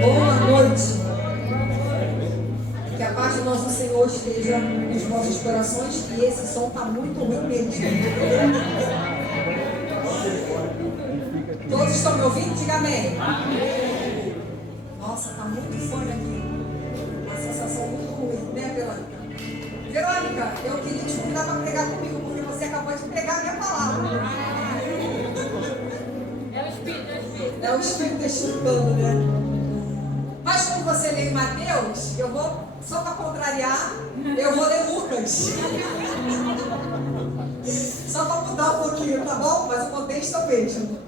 Boa noite. Que a paz do nosso Senhor esteja nos vossos corações. E esse som está muito ruim mesmo. Todos estão me ouvindo? Diga amém. Nossa, está muito fone aqui. Uma sensação muito ruim, né, Verônica? Verônica, eu queria te convidar para pregar comigo, porque você acabou de pregar a minha palavra. É o Espírito testificando, né? Mas como você lê em Mateus, eu vou, só para contrariar, eu vou ler Lucas. Só para mudar um pouquinho, tá bom? Mas o contexto é o mesmo.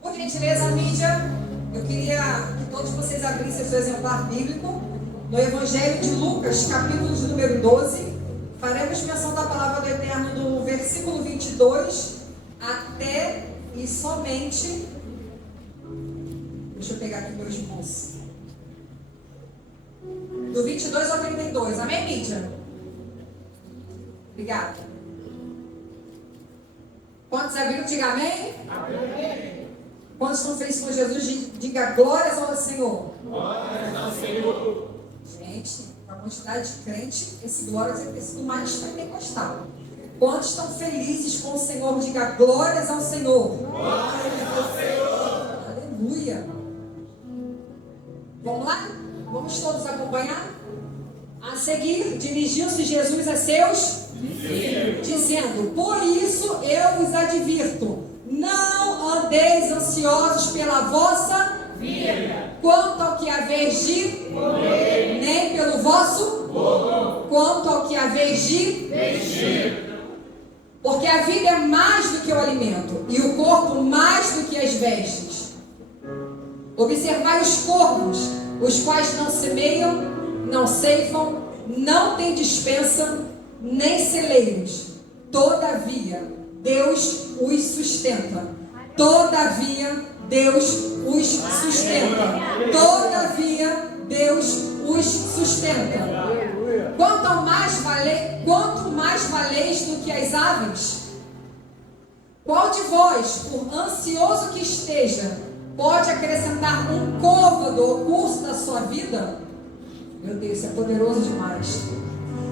Por gentileza, mídia, eu queria que todos vocês abrissem seu exemplar bíblico no Evangelho de Lucas, capítulo de número 12. Faremos menção da palavra do Eterno do versículo 22 até e somente... Deixa eu pegar aqui meu esboço. Do 22 ao 32. Amém, mídia? Obrigada. Quantos abriram? Diga amém. Amém. Quantos estão felizes com Jesus? Diga glórias ao Senhor. Glórias ao Senhor. Gente, a quantidade de crente, esse glórias é ter sido mais pentecostal. Quantos estão felizes com o Senhor? Diga glórias ao Senhor. Glórias ao Senhor. Aleluia. Vamos lá? Vamos todos acompanhar? A seguir, dirigiu-se Jesus a seus discípulos, dizendo: por isso eu vos advirto, não andeis ansiosos pela vossa vida, quanto ao que haveis de comer, nem pelo vosso corpo, quanto ao que haveis de vestir. Porque a vida é mais do que o alimento, e o corpo mais do que as vestes. Observai os corvos, os quais não semeiam, não ceifam, não têm despensa, nem celeiros. Todavia, Deus os sustenta. Todavia, Deus os sustenta. Todavia, Deus os sustenta. Quanto mais valeis do que as aves? Qual de vós, por ansioso que esteja, pode acrescentar um côvado ao curso da sua vida? Meu Deus, isso é poderoso demais.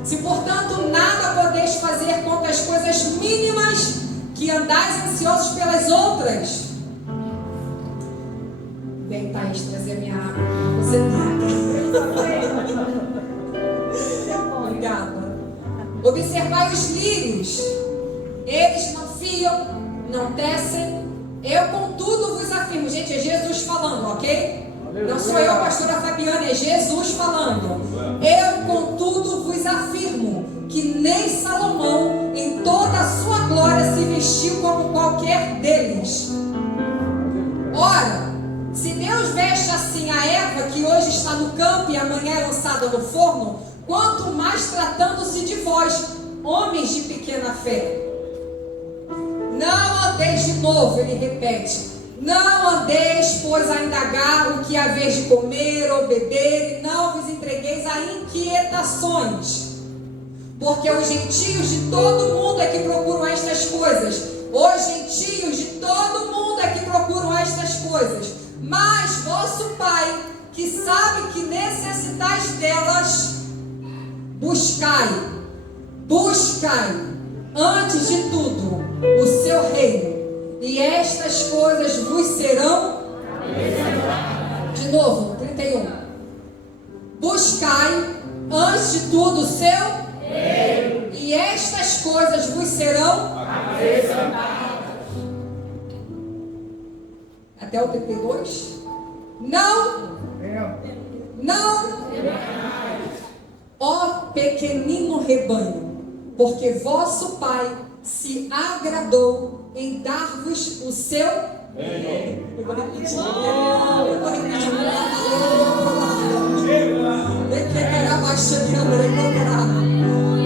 Se, portanto, nada podeis fazer contra as coisas mínimas, que andais ansiosos pelas outras. Vem, Thaís, trazer minha água. Você Obrigada. Observai os lírios. Eles não fiam, não tecem. Eu, contudo, vos afirmo. Gente, é Jesus falando, ok? Não sou eu, pastora Fabiana, é Jesus falando. Eu, contudo, vos afirmo que nem Salomão, em toda a sua glória, se vestiu como qualquer deles. Ora, se Deus veste assim a erva que hoje está no campo e amanhã é lançada no forno, quanto mais tratando-se de vós, homens de pequena fé. Não andeis, de novo, ele repete, não andeis, pois, a indagar o que haveis de comer ou beber, e não vos entregueis a inquietações, porque os gentios de todo mundo é que procuram estas coisas. Os gentios de todo mundo é que procuram estas coisas. Mas vosso Pai, que sabe que necessitais delas, buscai, antes de tudo, o seu reino, e estas coisas vos serão. De novo, 31. Buscai, antes de tudo, o seu reino, e estas coisas vos serão acrescentadas. Até o PP2. Não, ó pequenino rebanho, porque vosso Pai se agradou em dar-vos o seu reino. Eu vou repetir.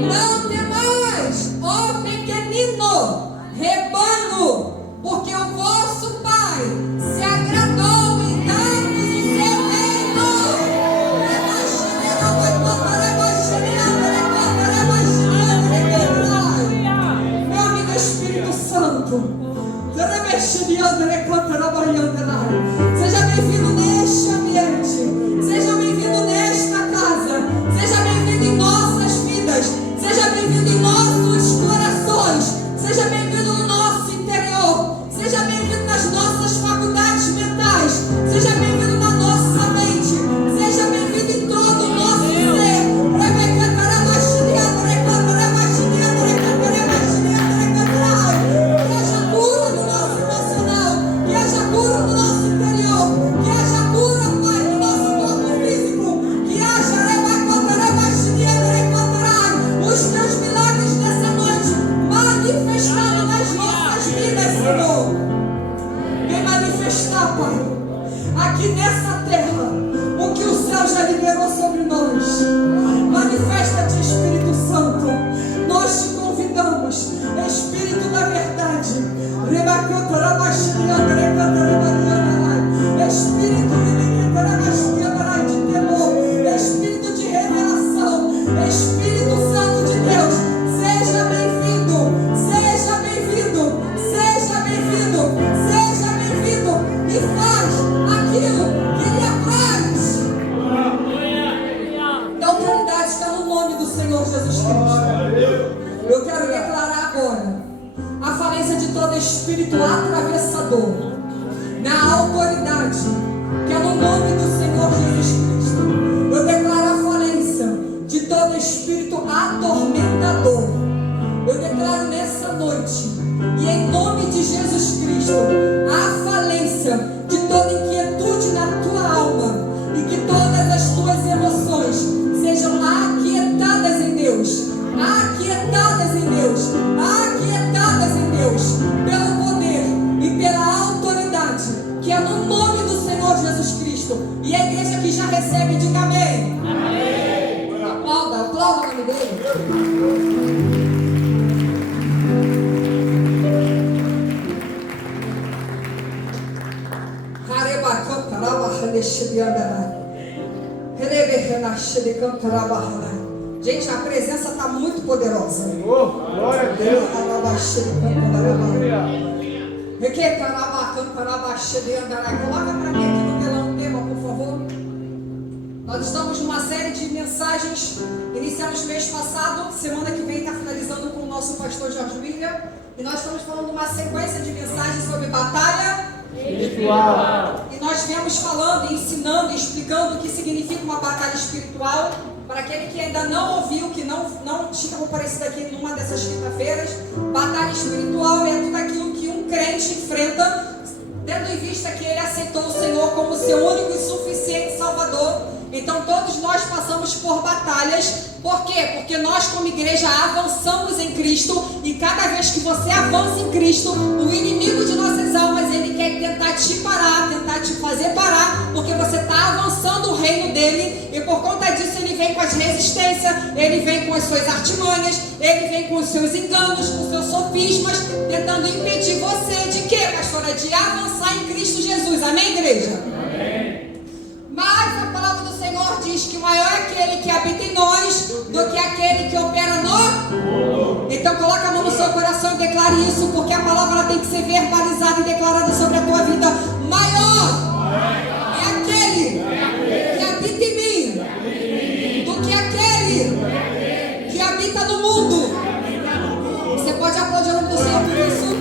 Não temais, ó pequenino rebanho, porque o vosso Pai se agradou em dar-vos o seu reino. Meu amigo Espírito Santo, seja bem-vindo nele. espírito de temor, espírito de revelação, Espírito Santo de Deus, seja bem-vindo, seja bem-vindo, seja bem-vindo, seja bem-vindo, e faz aquilo que lhe apraz. A autoridade está no nome do Senhor Jesus Cristo. Eu quero declarar agora a falência de todo espírito atravessador, na autoridade que é no nome do Senhor Jesus Cristo. Eu declaro a falência de todo espírito atormentador. Eu declaro nessa noite, e em nome de Jesus Cristo, a falência de toda inquietude na tua alma, e que todas as tuas emoções sejam aquietadas em Deus, aquietadas em Deus, aquietadas em Deus, pelo poder e pela autoridade que é no nome do Senhor Jesus Cristo. E a igreja que já recebe, diga amém. Amém. Aplauda o nome dele. Gente, a presença está muito poderosa. Glória a Deus. Coloca para mim aqui no telão um tema, por favor. Nós estamos numa série de mensagens. Iniciamos mês passado, semana que vem está finalizando com o nosso pastor Jorge William. E nós estamos falando uma sequência de mensagens sobre batalha espiritual. E nós viemos falando, ensinando, explicando o que significa uma batalha espiritual. Para aquele que ainda não ouviu, que não tinha comparecido aqui numa dessas quinta-feiras, batalha espiritual é tudo aquilo que um crente enfrenta, tendo em vista que ele aceitou o Senhor como seu único e suficiente Salvador. Então todos nós passamos por batalhas. Por quê? Porque nós como igreja avançamos em Cristo, e cada vez que você avança em Cristo, o inimigo de nossas almas, ele quer tentar te parar, tentar te fazer parar, porque você está avançando o reino dele, e por conta disso ele vem com as resistências, ele vem com as suas artimanhas, ele vem com os seus enganos, com os seus sofismas, tentando impedir você de quê, pastora? De avançar em Cristo Jesus. Amém, igreja? Amém. Mas a palavra do Senhor diz que maior é aquele que habita em nós do que aquele que opera no mundo. Então coloca a mão no seu coração e declare isso, porque a palavra tem que ser verbalizada e declarada sobre a tua vida. Maior é aquele que habita em mim do que aquele que habita no mundo. Você pode aplaudir o nome do Senhor por isso?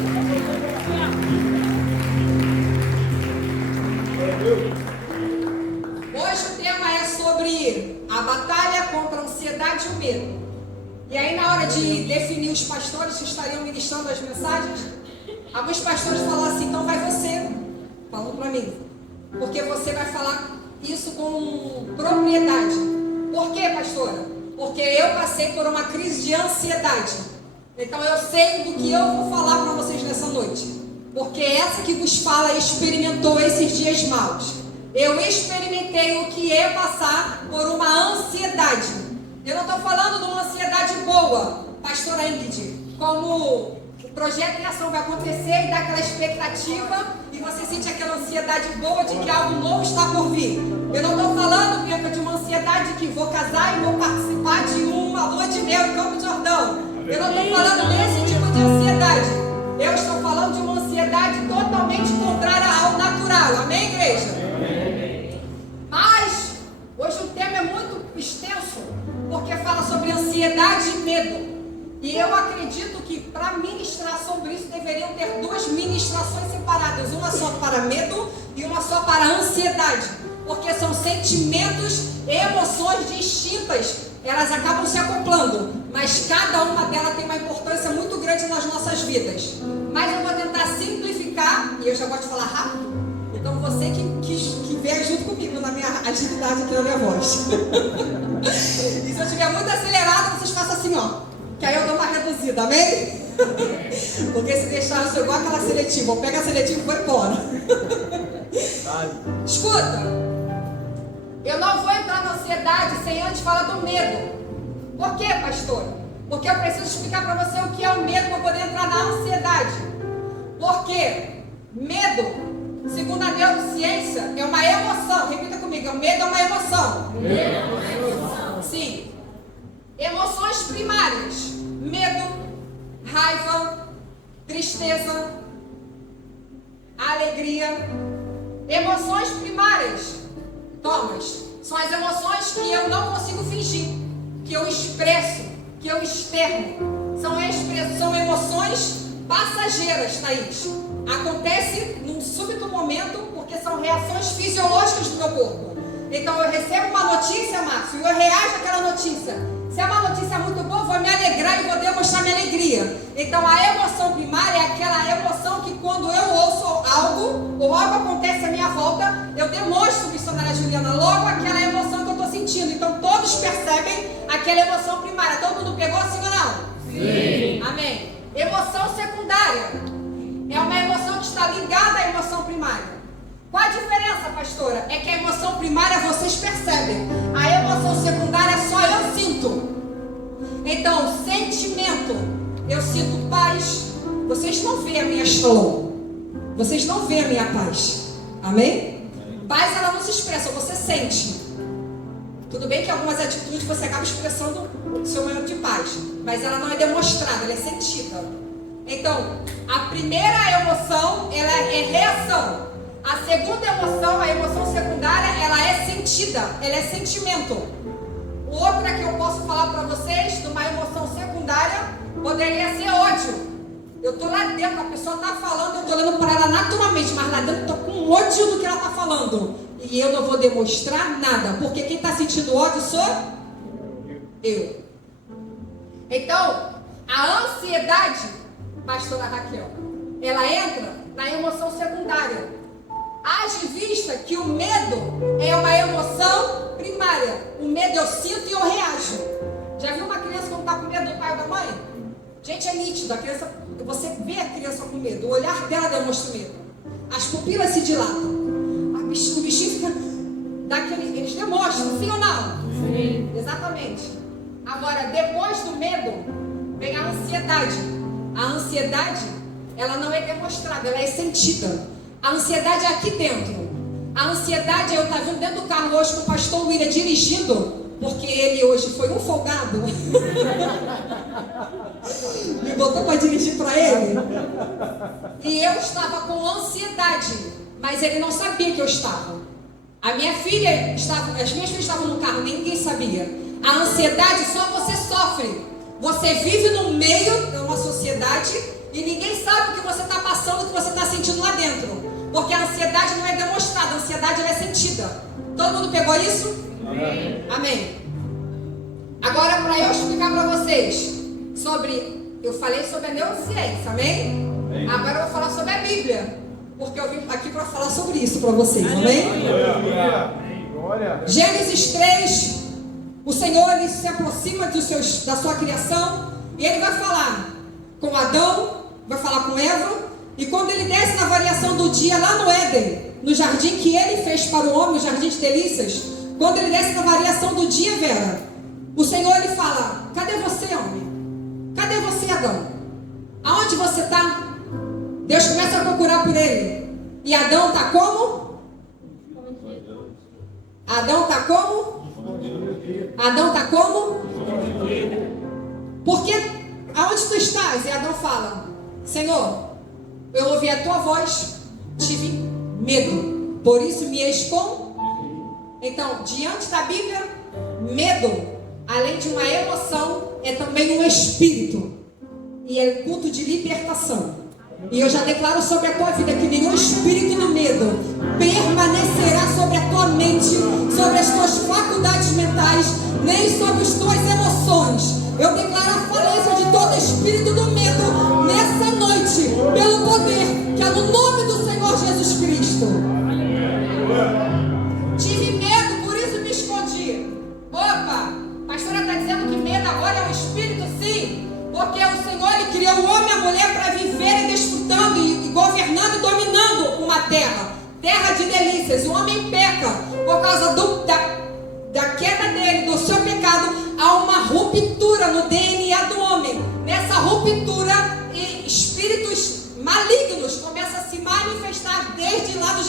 Hoje o tema é sobre a batalha contra a ansiedade e o medo. E aí, na hora de definir os pastores que estariam ministrando as mensagens, alguns pastores falaram assim: então vai você, falando para mim, porque você vai falar isso com propriedade. Por quê, pastora? Porque eu passei por uma crise de ansiedade. Então eu sei do que eu vou falar para vocês nessa noite, porque essa que vos fala experimentou esses dias maus. Eu experimentei o que é passar por uma ansiedade. Eu não estou falando de uma ansiedade boa, pastora Ingrid, como o projeto em ação vai acontecer e dá aquela expectativa e você sente aquela ansiedade boa de que algo novo está por vir. Eu não estou falando, Bianca, de uma ansiedade que vou casar e vou participar de uma lua de mel em Campo de Jordão. Eu não estou falando desse tipo de ansiedade. Eu estou falando de uma ansiedade totalmente contrária ao natural. Amém, igreja? Mas hoje o tema é muito extenso, porque fala sobre ansiedade e medo. E eu acredito que para ministrar sobre isso deveriam ter duas ministrações separadas, uma só para medo e uma só para ansiedade, porque são sentimentos, emoções distintas, elas acabam se acoplando, mas cada uma delas tem uma importância muito grande nas nossas vidas. Mas eu vou tentar simplificar, e eu já gosto de falar rápido, então você que vem junto comigo na minha atividade aqui na minha voz. E se eu estiver muito acelerado, vocês façam assim, ó, que aí eu dou uma reduzida, amém? Porque se deixar eu sou igual aquela seletiva, eu pego a seletiva e vou embora. Escuta, eu não vou entrar na ansiedade sem antes falar do medo. Por quê, pastora? Porque eu preciso explicar para você o que é o medo para poder entrar na ansiedade. Porque medo segundo a neurociência, é uma emoção. Repita comigo, o medo é uma emoção. Sim. Emoções primárias: medo, raiva, tristeza, alegria. Emoções primárias, Thomas, são as emoções que eu não consigo fingir, que eu expresso, que eu externo. São emoções passageiras, Thaís. Acontece num súbito momento, porque são reações fisiológicas do meu corpo. Então eu recebo uma notícia, Márcio, e eu reajo àquela notícia. Se é uma notícia muito boa, eu vou me alegrar e vou demonstrar minha alegria. Então a emoção primária é aquela emoção que quando eu ouço algo, ou algo acontece à minha volta, eu demonstro, missionária Juliana, logo aquela emoção que eu estou sentindo. Então todos percebem aquela emoção primária. Todo mundo pegou, sim ou não? Sim. Amém. Emoção secundária é uma emoção que está ligada à emoção primária. Qual a diferença, pastora? É que a emoção primária vocês percebem. A emoção secundária só eu sinto. Então, sentimento. Eu sinto paz. Vocês não veem a minha shalom. Vocês não veem a minha paz. Amém? Paz, ela não se expressa, você sente. Tudo bem que algumas atitudes você acaba expressando o seu momento de paz. Mas ela não é demonstrada, ela é sentida. Então, a primeira emoção, ela é reação. A segunda emoção, a emoção secundária, ela é sentida, ela é sentimento. Outra que eu posso falar para vocês, de uma emoção secundária, poderia ser ódio. Eu estou lá dentro, a pessoa está falando, eu estou olhando para ela naturalmente, mas lá dentro eu estou com ódio do que ela está falando. E eu não vou demonstrar nada, porque quem está sentindo ódio sou eu. Então, a ansiedade, pastora Raquel, ela entra na emoção secundária. Haja vista que o medo é uma emoção primária. O medo eu sinto e eu reajo. Já viu uma criança quando está com medo do pai ou da mãe? Gente, é nítido. A criança, você vê a criança com medo. O olhar dela demonstra medo. As pupilas se dilatam. O bichinho fica daquele... Eles demonstram, sim ou não? Sim. Exatamente. Agora, depois do medo, vem a ansiedade. A ansiedade, ela não é demonstrada, ela é sentida. A ansiedade é aqui dentro. A ansiedade é eu estar vindo dentro do carro hoje com o pastor William dirigindo, porque ele hoje foi um folgado. Me botou para dirigir para ele. E eu estava com ansiedade, mas ele não sabia que eu estava. A minha filha estava, as minhas filhas estavam no carro, ninguém sabia. A ansiedade só você sofre. Você vive no meio de uma sociedade e ninguém sabe o que você está passando, o que você está sentindo lá dentro. Porque a ansiedade não é demonstrada, a ansiedade ela é sentida. Todo mundo pegou isso? Amém. Amém. Agora, para eu explicar para vocês sobre... Eu falei sobre a neurociência, amém? Amém? Agora eu vou falar sobre a Bíblia. Porque eu vim aqui para falar sobre isso para vocês, amém? Glória. Gênesis 3, o Senhor ele se aproxima da sua criação e ele vai falar com Adão, vai falar com Eva. E quando ele desce na variação do dia lá no Éden, no jardim que ele fez para o homem, o jardim de delícias, quando ele desce na variação do dia, Vera, o Senhor ele fala: cadê você, homem? Cadê você, Adão? Aonde você está? Deus começa a procurar por ele. E Adão está como? Adão está como? Adão está como? Porque aonde tu estás? E Adão fala: Senhor, eu ouvi a tua voz, tive medo, por isso me escondi. Então, diante da Bíblia, medo, além de uma emoção, é também um espírito. E é culto de libertação. E eu já declaro sobre a tua vida que nenhum espírito do medo permanecerá sobre a tua mente, sobre as tuas faculdades mentais, nem sobre as tuas emoções. Eu declaro a falência de todo espírito do medo nessa noite, pelo poder que é no nome do Senhor Jesus Cristo. Tive medo, por isso me escondi. Opa, a pastora está dizendo que medo agora é um espírito, sim. Porque o Senhor ele criou o homem e a mulher para viverem desfrutando e governando e dominando uma terra. Terra de delícias. O homem peca por causa da queda dele, do seu pecado. Há uma ruptura no DNA do homem. Nessa ruptura, espíritos malignos começam a se manifestar desde lá do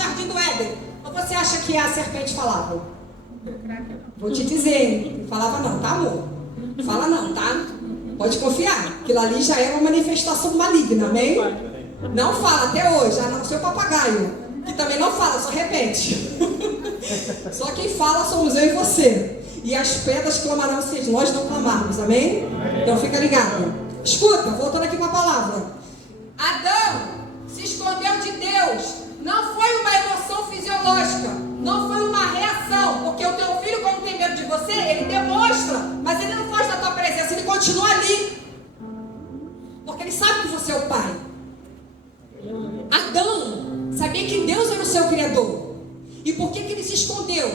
que a serpente falava? Vou te dizer, hein? Falava não, tá, amor? Fala não, tá? Pode confiar. Aquilo ali já é uma manifestação maligna, amém? Não fala até hoje, a não ser o papagaio, que também não fala, só repete. Só quem fala somos eu e você. E as pedras clamarão se nós não clamarmos, amém? Então fica ligado. Escuta, voltando aqui com a palavra. Adão se escondeu de Deus. Não foi uma emoção fisiológica, não foi uma reação, porque o teu filho, quando tem medo de você, ele demonstra, mas ele não foge da tua presença, ele continua ali, porque ele sabe que você é o pai. Adão sabia que Deus era o seu criador. E por que ele se escondeu?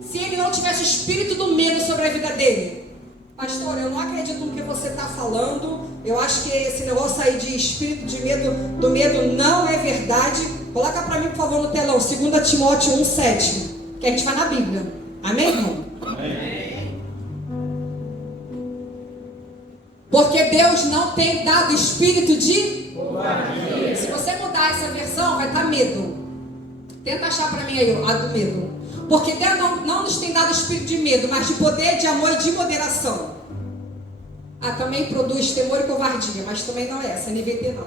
Se ele não tivesse o espírito do medo sobre a vida dele. Pastor, eu não acredito no que você está falando. Eu acho que esse negócio aí de espírito de medo, do medo não é verdade. Coloca para mim, por favor, no telão, 2 Timóteo 1,7, que a gente vai na Bíblia. Amém, irmão? Amém. Porque Deus não tem dado espírito de covardia. Se você mudar essa versão, vai estar medo. Tenta achar para mim aí, a do medo. Porque Deus não nos tem dado espírito de medo, mas de poder, de amor e de moderação. Também produz temor e covardia, mas também não é essa, NVT não.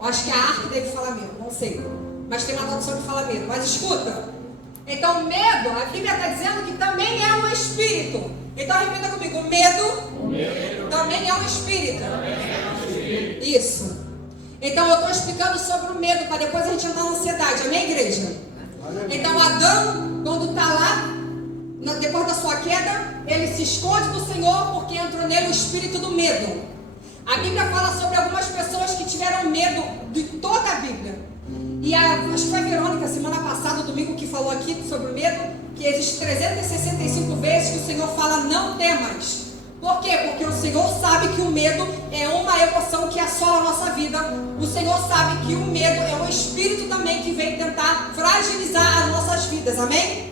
Eu acho que a arte deve falar medo, não sei. Mas tem uma tradução que fala medo. Mas escuta. Então medo, a Bíblia está dizendo que também é um espírito. Então repita comigo, medo também é um espírito. Isso. Então eu estou explicando sobre o medo, para depois a gente entrar na ansiedade. Amém, igreja? Então Adão, quando está lá, depois da sua queda, ele se esconde do Senhor porque entrou nele o espírito do medo. A Bíblia fala sobre algumas pessoas que tiveram medo de toda a Bíblia. E acho que foi a Verônica, semana passada, domingo, que falou aqui sobre o medo, que existem 365 vezes que o Senhor fala não temas. Por quê? Porque o Senhor sabe que o medo é uma emoção que assola a nossa vida. O Senhor sabe que o medo é um espírito também que vem tentar fragilizar as nossas vidas. Amém?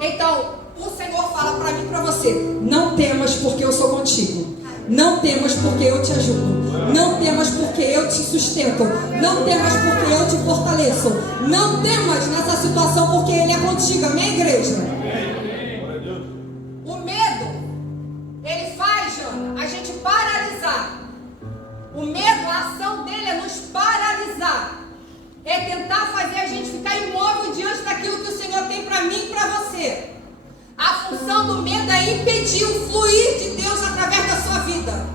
Então, o Senhor fala para mim e para você: não temas porque eu sou contigo. Não temas porque eu te ajudo. Não temas porque eu te sustento. Não temas porque eu te fortaleço. Não temas nessa situação porque Ele é contigo. Amém, igreja? O medo, ele faz, Jana, a gente paralisar. O medo, a ação dele é nos paralisar. É tentar fazer a gente ficar imóvel diante daquilo que o Senhor tem para mim e para você. A função do medo é impedir o fluir de Deus através da sua vida.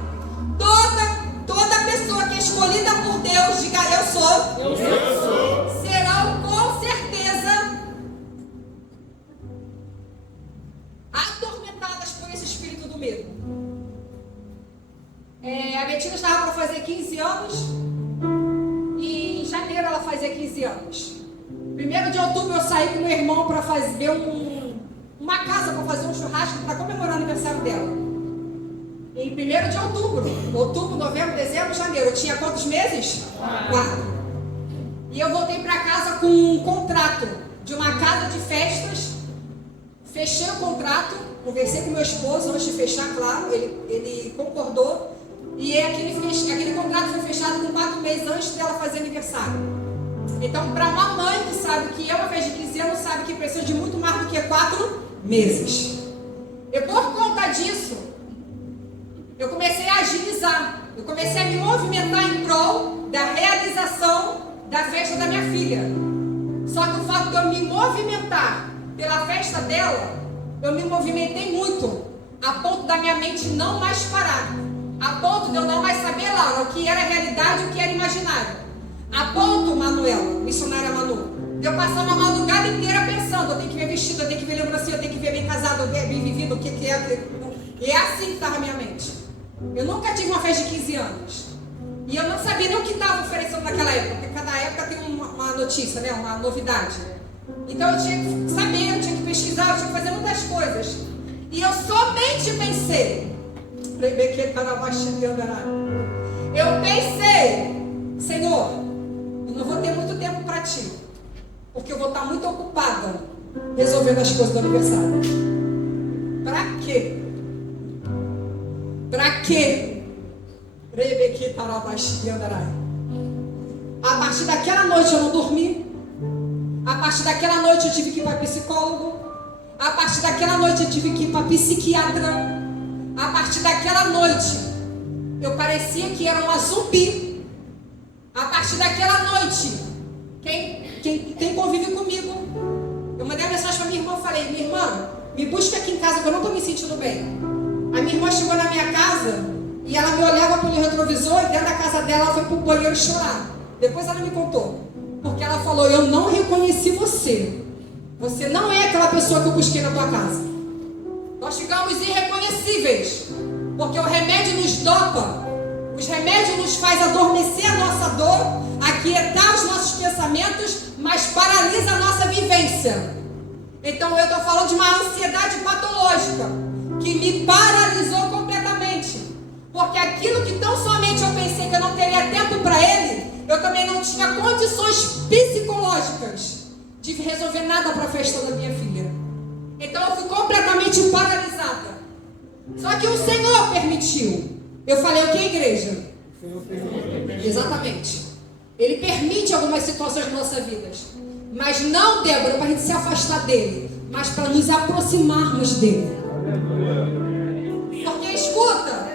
Toda pessoa que é escolhida por Deus, diga eu sou, serão com certeza atormentadas por esse espírito do medo. A Betina estava para fazer 15 anos e em janeiro ela fazia 15 anos. 1º de outubro eu saí com meu irmão para fazer uma casa, para fazer um churrasco para comemorar o aniversário dela. Em 1º de outubro, novembro, dezembro, janeiro. Eu tinha quantos meses? 4. E eu voltei para casa com um contrato de uma casa de festas. Fechei o contrato, conversei com meu esposo antes de fechar, claro, ele concordou. E aquele contrato foi fechado com 4 meses antes dela fazer aniversário. Então, para uma mãe que sabe que é uma festa de 15 anos, sabe que precisa de muito mais do que 4 meses. E por conta disso, eu comecei a agilizar. Eu comecei a me movimentar em prol da realização da festa da minha filha. Só que o fato de eu me movimentar pela festa dela, eu me movimentei muito, a ponto da minha mente não mais parar. A ponto de eu não mais saber, Laura, o que era realidade e o que era imaginário. A ponto, Manuela, missionária Manu, de eu passar uma madrugada inteira pensando: eu tenho que ver vestido, eu tenho que ver lembrancinha, eu tenho que ver bem casado, eu tenho que ver bem vivido, o que é. E é assim que estava a minha mente. Eu nunca tive uma festa de 15 anos. E eu não sabia nem o que estava oferecendo naquela época, porque cada época tem uma notícia, né? Uma novidade. Então eu tinha que saber, eu tinha que pesquisar, eu tinha que fazer muitas coisas. E eu somente pensei, eu pensei: Senhor, eu não vou ter muito tempo para ti, porque eu vou estar muito ocupada resolvendo as coisas do aniversário. Para quê? Para quê? A partir daquela noite eu não dormi. A partir daquela noite eu tive que ir para psicólogo. A partir daquela noite eu tive que ir para psiquiatra. A partir daquela noite eu parecia que era uma zumbi. A partir daquela noite, quem convive comigo, eu mandei uma mensagem para minha irmã, falei: minha irmã, me busca aqui em casa que eu não estou me sentindo bem. A minha irmã chegou na minha casa e ela me olhava pelo retrovisor e dentro da casa dela ela foi para o banheiro chorar. Depois ela me contou, porque ela falou: eu não reconheci você. Você não é aquela pessoa que eu busquei na tua casa. Nós ficamos irreconhecíveis, porque o remédio nos dopa. Os remédios nos faz adormecer a nossa dor, aquietar os nossos pensamentos, mas paralisa a nossa vivência. Então eu estou falando de uma ansiedade patológica que me paralisou completamente. Porque aquilo que tão somente eu pensei que eu não teria tempo para ele, eu também não tinha condições psicológicas de resolver nada para a festa da minha filha. Então eu fui completamente paralisada. Só que o Senhor permitiu. Eu falei o que, igreja? Exatamente. Ele permite algumas situações nas nossas vidas. Mas não, Débora, para a gente se afastar dele, mas para nos aproximarmos dele. Porque escuta,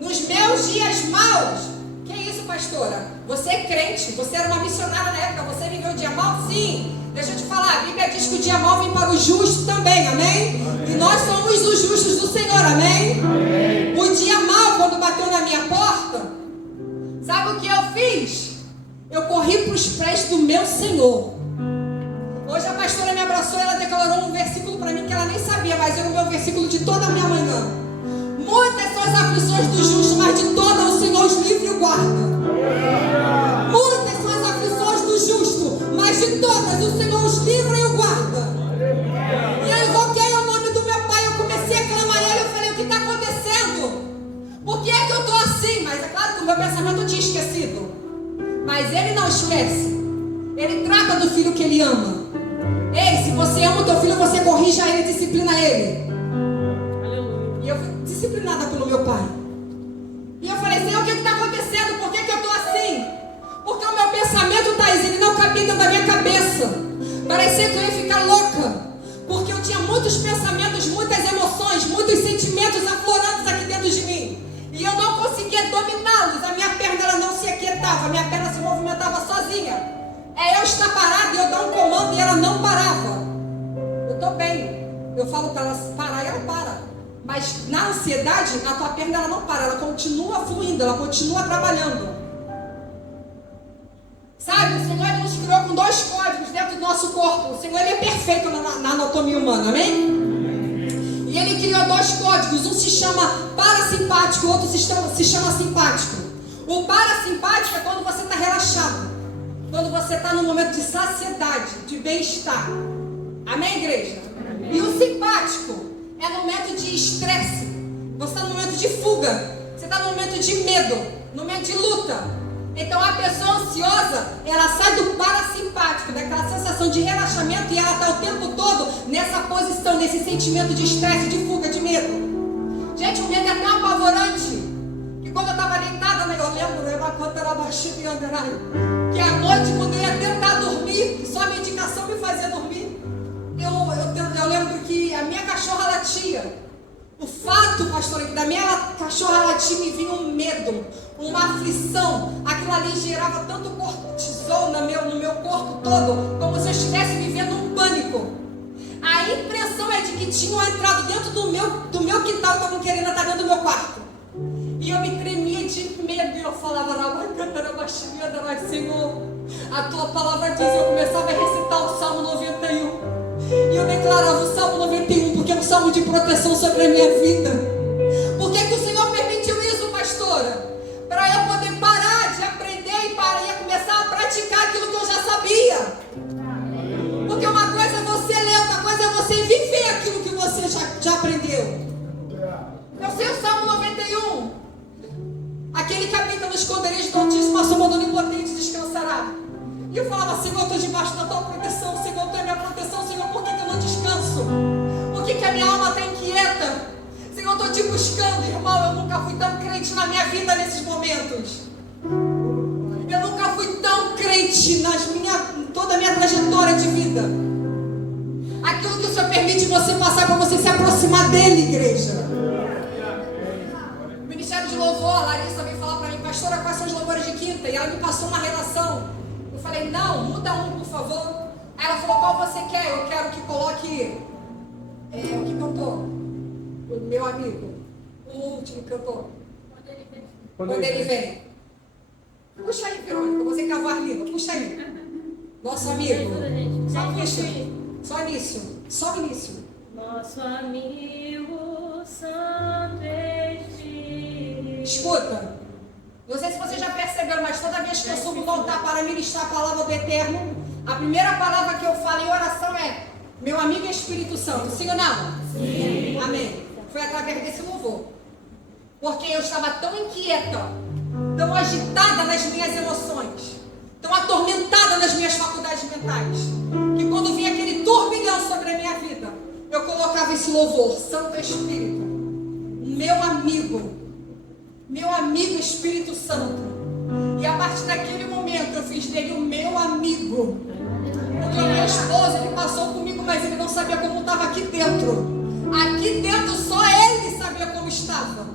nos meus dias maus, que isso, pastora? Você é crente, você era uma missionária na época, você viveu o dia mau? Sim. Deixa eu te falar, a Bíblia diz que o dia mau vem para o justo também, amém? E nós somos os justos do Senhor, amém? O dia mau, quando bateu na minha porta, sabe o que eu fiz? Eu corri para os pés do meu Senhor. Hoje a pastora me abraçou e ela declarou um versículo para mim que ela nem sabia, mas era o meu versículo de toda a minha manhã. Muitas são as aflições do justo, mas de toda o Senhor os livra e o guarda. Muitas são as aflições do justo, mas de todas o Senhor os livra e o guarda. E eu invoquei o nome do meu pai, eu comecei a clamar a ele, eu falei: o que está acontecendo? Por que é que eu estou assim? Mas é claro que o meu pensamento tinha esquecido. Mas ele não esquece. Ele trata do filho que ele ama. Ei, se você ama o teu filho, você corrija ele, disciplina ele. E eu fui disciplinada pelo meu pai. E eu falei: Senhor, o que está acontecendo? Por que eu estou assim? Porque o meu pensamento, Thaís, ele não cabia dentro da minha cabeça. Parecia que eu ia ficar louca. Porque eu tinha muitos pensamentos, muitas emoções, muitos sentimentos aflorando aqui dentro de mim. E eu não conseguia dominá-los. A minha perna ela não se aquietava, a minha perna se movimentava sozinha. É eu estar parada e eu dar um comando e ela não parava. Eu estou bem. Eu falo para ela parar e ela para. Mas na ansiedade, a tua perna ela não para, ela continua fluindo, ela continua trabalhando. Sabe, o Senhor ele nos criou com 2 códigos dentro do nosso corpo. O Senhor ele é perfeito na anatomia humana, amém? E ele criou 2 códigos, um se chama parasimpático, o outro se chama simpático. O parasimpático é quando você está relaxado, quando você está num momento de saciedade, de bem-estar. Amém, igreja? Amém. E o simpático é no momento de estresse. Você está no momento de fuga, você está no momento de medo, no momento de luta. Então a pessoa ansiosa, ela sai do parasimpático, daquela sensação de relaxamento, e ela está o tempo todo nessa posição, nesse sentimento de estresse, de fuga, de medo. Gente, o medo é tão apavorante que quando eu estava deitada, eu lembro, que à noite, quando eu ia tentar dormir, que só a medicação me fazia dormir, eu lembro que a minha cachorra latia. O fato, pastor, que da minha cachorra latir me vinha um medo, uma aflição. Aquilo ali gerava tanto cortisol no meu corpo todo, como se eu estivesse vivendo um pânico. A impressão é de que tinham entrado dentro do meu quintal, estavam querendo entrar dentro do meu quarto. E eu me tremia de medo, e eu falava: Senhor, a tua palavra diz. Eu começava a recitar o Salmo 91. E eu declarava o Salmo 91, porque é um salmo de proteção sobre a minha vida. Por que o Senhor permitiu isso, pastora? Para eu poder parar de aprender e começar a praticar aquilo que eu já sabia. Porque uma coisa é você ler, outra coisa é você viver aquilo que você já aprendeu. Eu sei o Salmo 91. Aquele que habita no esconderijo do Altíssimo, a sombra do Onipotente descansará. E eu falava: Senhor, eu estou debaixo da tua proteção. Senhor, tu é minha proteção. Senhor, por que eu não descanso? Por que a minha alma está inquieta? Senhor, eu estou te buscando, irmão. Eu nunca fui tão crente na minha vida nesses momentos. Eu nunca fui tão crente presente toda a minha trajetória de vida. Aquilo que o Senhor permite você passar para você se aproximar dele, igreja. O Ministério de Louvor, a Larissa veio falar para mim, pastora, quais são os louvores de quinta? E ela me passou uma relação. Eu falei, não, muda um, por favor. Aí ela falou, qual você quer? Eu quero que coloque o que cantou? O meu amigo, o último cantor. Quando ele vem. Puxa aí, Verônica, você que é a voz linda, puxa aí. Nosso amigo. Só início. Só início. Nosso amigo Santo Espírito. Escuta. Não sei se você já percebeu, mas toda vez que eu subo no altar para ministrar a palavra do Eterno, a primeira palavra que eu falo em oração é meu amigo Espírito Santo. Sim ou não? Sim. Amém. Foi através desse louvor. Porque eu estava tão inquieta, tão agitada nas minhas emoções, tão atormentada nas minhas faculdades mentais, que quando vinha aquele turbilhão sobre a minha vida, eu colocava esse louvor, Santo Espírito, meu amigo Espírito Santo. E a partir daquele momento eu fiz dele o meu amigo. Porque o meu esposo, ele passou comigo, mas ele não sabia como estava aqui dentro. Aqui dentro só ele sabia como estava.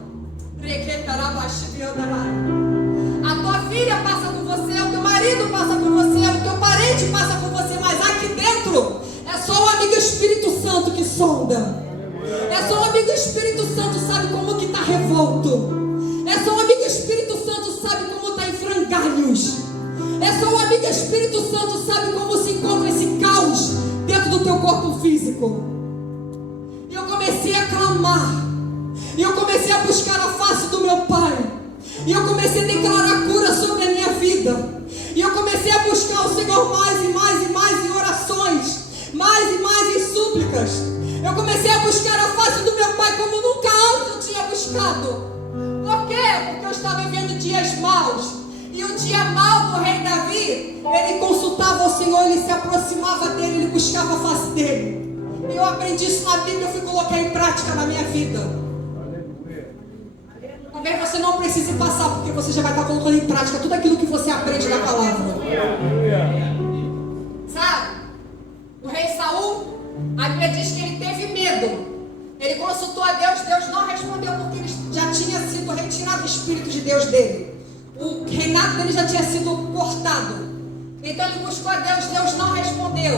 A tua filha passa por você, o teu marido passa por você, o teu parente passa por você, mas aqui dentro é só o amigo Espírito Santo que sonda. É só o amigo Espírito Santo sabe como que está revolto. É só o amigo Espírito Santo sabe como está em frangalhos. É só o amigo Espírito Santo sabe como se encontra esse caos dentro do teu corpo físico. E eu comecei a clamar. E eu comecei a buscar a face do meu Pai. E eu comecei a declarar cura sobre a minha vida. E eu comecei a buscar o Senhor mais e mais e mais em orações, mais e mais em súplicas. Eu comecei a buscar a face do meu Pai como nunca antes eu tinha buscado. Por quê? Porque eu estava vivendo dias maus. E o dia mau do rei Davi, ele consultava o Senhor, ele se aproximava dele, ele buscava a face dele. E eu aprendi isso na Bíblia, eu fui colocar em prática na minha vida. Talvez você não precise passar, porque você já vai estar colocando em prática tudo aquilo que você aprende da palavra. Sabe? O rei Saul, a Bíblia diz que ele teve medo. Ele consultou a Deus, Deus não respondeu, porque ele já tinha sido retirado o Espírito de Deus dele. O reinado dele já tinha sido cortado. Então ele buscou a Deus, Deus não respondeu.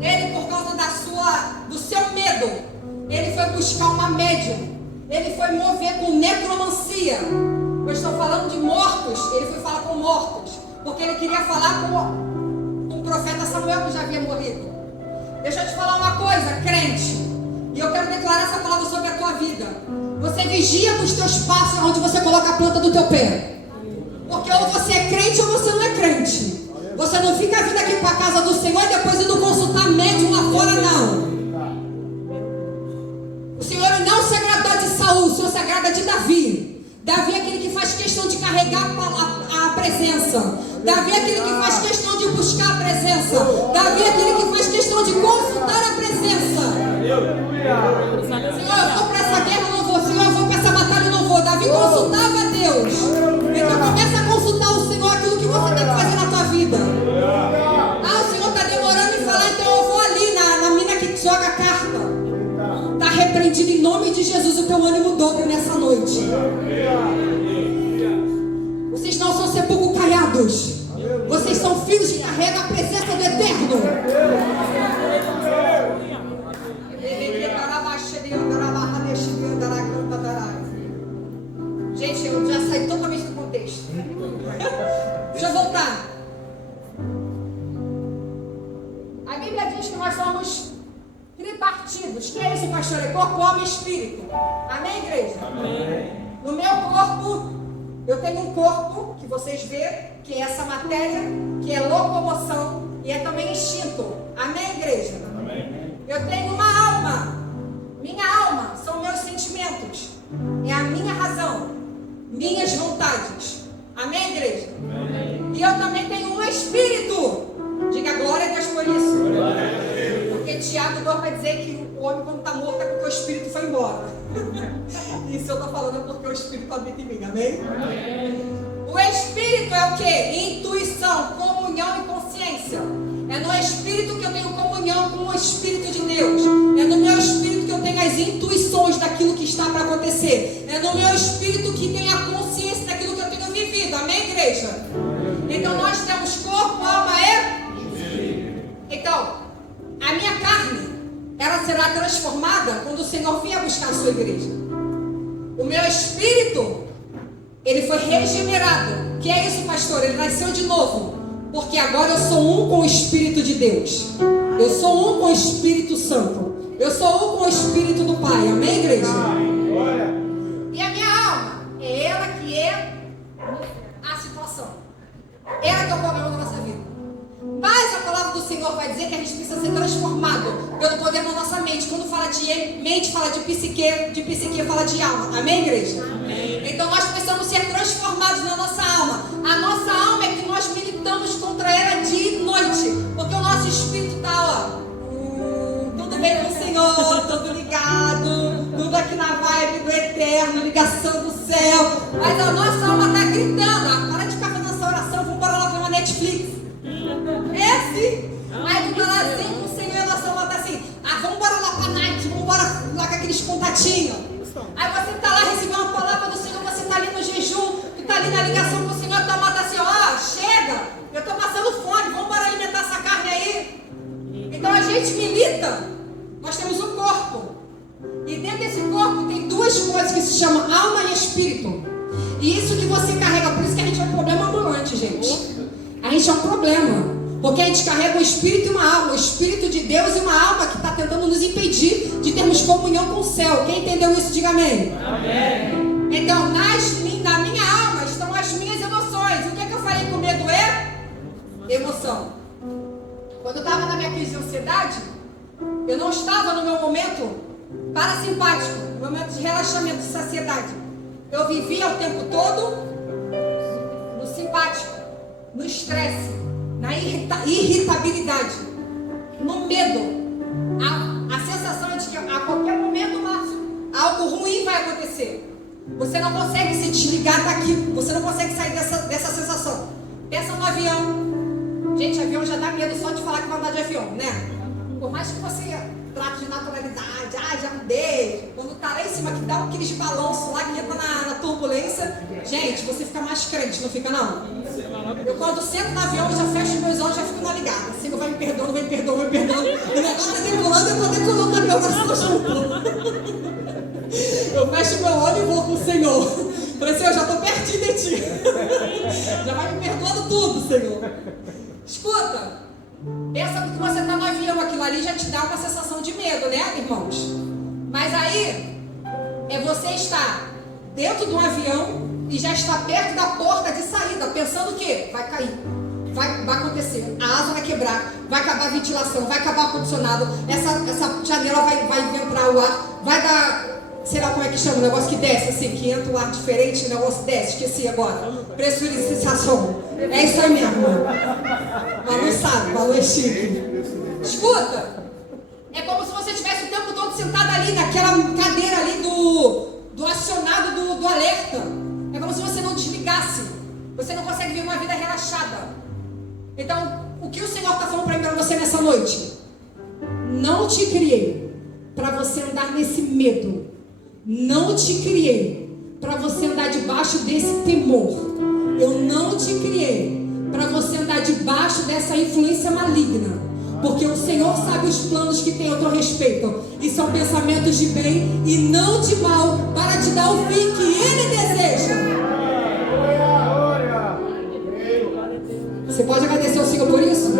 Ele, por causa do seu medo, ele foi buscar uma médium. Ele foi mover com necromancia. Eu estou falando de mortos. Ele foi falar com mortos, porque ele queria falar com o profeta Samuel, que já havia morrido. Deixa eu te falar uma coisa, crente. E eu quero declarar essa palavra sobre a tua vida. Você vigia com os teus passos onde você coloca a planta do teu pé. Porque ou você é crente ou você não é crente. Você não fica vindo aqui para a casa do Senhor e depois indo consultar médium lá fora, não. O Senhor não se agradou de Saul, o Senhor se agrada de Davi. Davi é aquele que faz questão de carregar a presença. Davi é aquele que faz questão de buscar a presença. Davi é aquele que faz questão de consultar a presença. Senhor, eu vou para essa guerra, eu não vou. Senhor, eu vou para essa batalha, eu não vou. Davi consultava a Deus. Então começa a consultar o Senhor aquilo que você tem que fazer na tua vida. Ah, o Senhor está demorando em falar, então eu vou ali na mina que joga carta. Está repreendido em nome de Jesus o teu ânimo dobre nessa noite. Vocês não são sepulcros caiados. Vocês são filhos que carregam a presença do Eterno. Gente, eu já saí totalmente do contexto. Deixa eu voltar. A Bíblia diz que nós somos tripartidos. Que é isso, pastor? É corpo, alma e espírito. Amém, igreja? Amém. No meu corpo, eu tenho um corpo que vocês vê, que é essa matéria, que é locomoção e é também instinto. Amém, igreja? Amém. Eu tenho uma alma. Minha alma são meus sentimentos. É a minha razão, minhas vontades. Amém, igreja? Amém. E eu também tenho um espírito. Diga glória a Deus por isso. Porque Tiago 2 vai dizer que o homem quando está morto é porque o espírito foi embora. Isso eu estou falando porque o espírito habita em mim. Amém? Amém. O Espírito é o quê? Intuição, comunhão e consciência. É no Espírito que eu tenho comunhão com o Espírito de Deus. É no meu Espírito que eu tenho as intuições daquilo que está para acontecer. É no meu Espírito que tem a consciência daquilo que eu tenho vivido. Amém, igreja? Então nós temos corpo, alma e... Então, a minha carne, ela será transformada quando o Senhor vier buscar a sua igreja. O meu Espírito, ele foi regenerado. Que é isso, pastor? Ele nasceu de novo. Porque agora eu sou um com o Espírito de Deus. Eu sou um com o Espírito Santo. Eu sou um com o Espírito do Pai. Amém, igreja? E a minha alma é ela que é a situação. Ela que é o problema da nossa vida. Mas a palavra do Senhor vai dizer que a gente precisa ser transformado pelo poder da nossa mente. Quando fala de mente, fala de psique fala de alma. Amém, igreja? Amém. Então nós precisamos ser transformados na nossa alma. A nossa alma é que nós militamos contra ela dia e noite. Porque o nosso espírito está, tudo bem com o Senhor, tudo ligado, tudo aqui na vibe do eterno, ligação do céu. Mas a nossa alma está gritando, para de ficar fazendo essa oração, vamos para lá ver uma Netflix. É assim. Aí tu tá lá assim com o Senhor e a nossa alma tá assim, vamos embora lá pra night, vamos embora lá com aqueles contatinhos. Aí você tá lá recebendo uma palavra do Senhor, você tá ali no jejum, tu tá ali na ligação com o Senhor, tua alma tá assim, chega, eu tô passando fome, vamos embora alimentar essa carne aí. Então a gente milita, nós temos um corpo. E dentro desse corpo tem duas coisas que se chamam alma e espírito. E isso que você carrega, por isso que a gente é um problema ambulante, gente. A gente é um problema. Porque a gente carrega um espírito e uma alma, o espírito de Deus e uma alma que está tentando nos impedir de termos comunhão com o céu. Quem entendeu isso, diga amém. Amém. Então, na minha alma estão as minhas emoções. O que é que eu falei que o medo é? Emoção. Quando eu estava na minha crise de ansiedade, eu não estava no meu momento parasimpático, no meu momento de relaxamento, de saciedade. Eu vivia o tempo todo no simpático, no estresse, na irritabilidade, no medo. A sensação é de que a qualquer momento, algo ruim vai acontecer. Você não consegue se desligar daquilo, você não consegue sair dessa sensação. Pensa no avião. Gente, avião já dá medo só de falar que vai andar de avião, né? Por mais que você trate de naturalidade, já mudei. Quando tá lá em cima, que dá aqueles balanços lá, que entra na turbulência. Gente, você fica mais crente, não fica não? Eu quando sento no avião, eu já fecho meus olhos, já fico na ligada. Assim, vai me perdoando, vai me perdoando, vai me perdoando. O negócio tá decolando, eu tô decolando na minha oração junto. Eu fecho meu olho e vou com o Senhor. Falei, Senhor, eu já tô pertinho de ti. Já vai me perdoando tudo, Senhor. Escuta. Pensa que você está no avião, aquilo ali já te dá uma sensação de medo, né, irmãos? Mas aí, é você estar dentro de um avião e já está perto da porta de saída, pensando o quê? Vai cair, vai acontecer, a asa vai quebrar, vai acabar a ventilação, vai acabar o ar-condicionado, essa janela vai entrar o ar, vai dar, sei lá como é que chama, o negócio que desce, assim, que entra o ar diferente, o negócio desce, esqueci agora, pressurização. É isso aí mesmo. Malu sabe, Malu é chique. Escuta, é como se você estivesse o tempo todo sentado ali naquela cadeira ali do acionado do alerta. É como se você não desligasse. Você não consegue viver uma vida relaxada. Então, o que o Senhor está falando para você nessa noite? Não te criei para você andar nesse medo. Não te criei para você andar debaixo desse temor. Eu não te criei para você andar debaixo dessa influência maligna. Porque o Senhor sabe os planos que tem ao teu respeito. E são pensamentos de bem e não de mal, para te dar o fim que Ele deseja. Você pode agradecer ao Senhor por isso?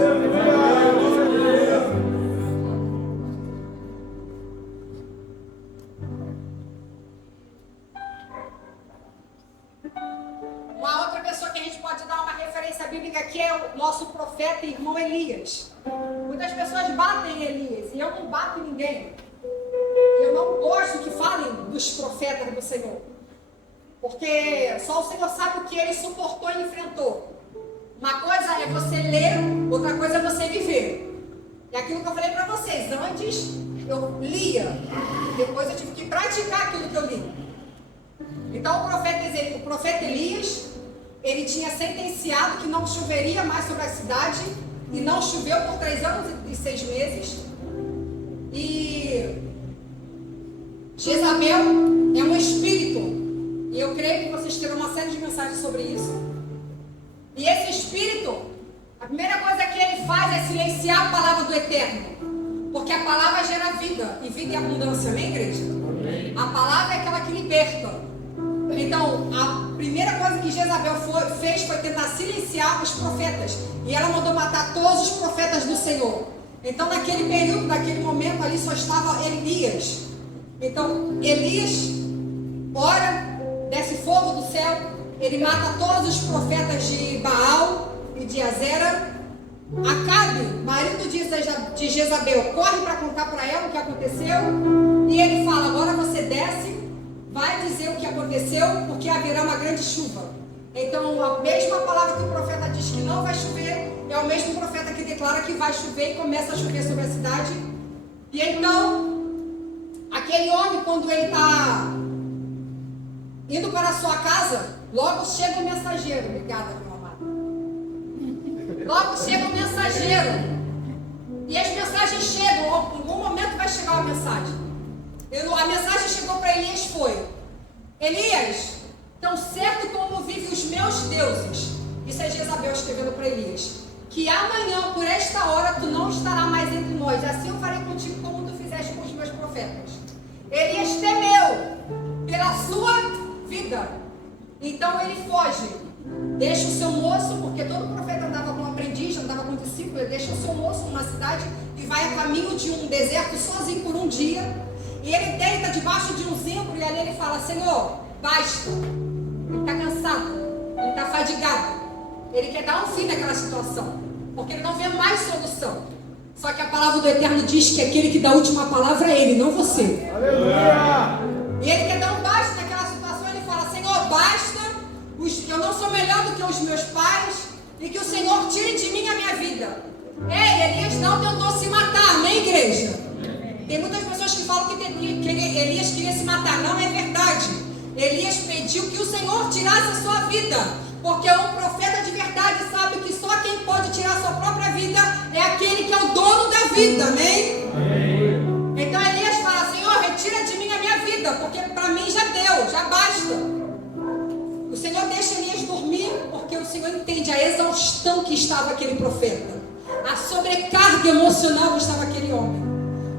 Uma outra pessoa que a gente pode dar uma referência bíblica que é o nosso profeta e irmão Elias. Muitas pessoas batem em Elias e eu não bato em ninguém. Eu não gosto que falem dos profetas do Senhor. Porque só o Senhor sabe o que ele suportou e enfrentou. Uma coisa é você ler, outra coisa é você viver. É aquilo que eu falei para vocês. Antes eu lia, depois eu tive que praticar aquilo que eu li. Então o profeta Elias ele tinha sentenciado que não choveria mais sobre a cidade, e não choveu por 3 anos e 6 meses. E Jezabel é um espírito, e eu creio que vocês terão uma série de mensagens sobre isso. E esse espírito, a primeira coisa que ele faz é silenciar a palavra do Eterno, porque a palavra gera vida, e vida é abundância, amém, igreja? Amém. A palavra é aquela que liberta. Então, a primeira coisa que Jezabel fez foi tentar silenciar os profetas, e ela mandou matar todos os profetas do Senhor. Então, naquele período, naquele momento ali, só estava Elias. Então, Elias ora, desce fogo do céu, ele mata todos os profetas de Baal e de Azera. Acabe, marido de Jezabel, corre para contar para ela o que aconteceu, e ele fala: agora você desce, vai dizer o que aconteceu, porque haverá uma grande chuva. Então, a mesma palavra que o profeta diz que não vai chover, é o mesmo profeta que declara que vai chover, e começa a chover sobre a cidade. E então, aquele homem, quando ele está indo para a sua casa, logo chega o mensageiro. Obrigada, meu amado. Logo chega o mensageiro, e as mensagens chegam, em algum momento vai chegar uma mensagem. A mensagem chegou para Elias, foi: Elias, tão certo como vivem os meus deuses, isso é Jezabel escrevendo para Elias, que amanhã, por esta hora, tu não estará mais entre nós, assim eu farei contigo como tu fizeste com os meus profetas. Elias temeu pela sua vida, então ele foge, deixa o seu moço, porque todo profeta andava com um aprendiz, andava com um discípulo, ele deixa o seu moço numa cidade e vai a caminho de um deserto sozinho por um dia. E ele deita debaixo de um zimbro, e ali ele fala: Senhor, basta. Ele está cansado, ele está fadigado, ele quer dar um fim naquela situação, porque ele não vê mais solução. Só que a palavra do Eterno diz que aquele que dá a última palavra é ele, não você. Aleluia! E ele quer dar um basta naquela situação. Ele fala: Senhor, basta, eu não sou melhor do que os meus pais, e que o Senhor tire de mim a minha vida. Elias não tentou se matar, amém, igreja? Tem muitas pessoas que falam que Elias queria se matar. Não é verdade. Elias pediu que o Senhor tirasse a sua vida, porque um profeta de verdade sabe que só quem pode tirar a sua própria vida é aquele que é o dono da vida, amém? Então Elias fala: Senhor, retira de mim a minha vida, porque para mim já deu, já basta. O Senhor deixa Elias dormir, porque o Senhor entende a exaustão que estava aquele profeta, a sobrecarga emocional que estava aquele homem.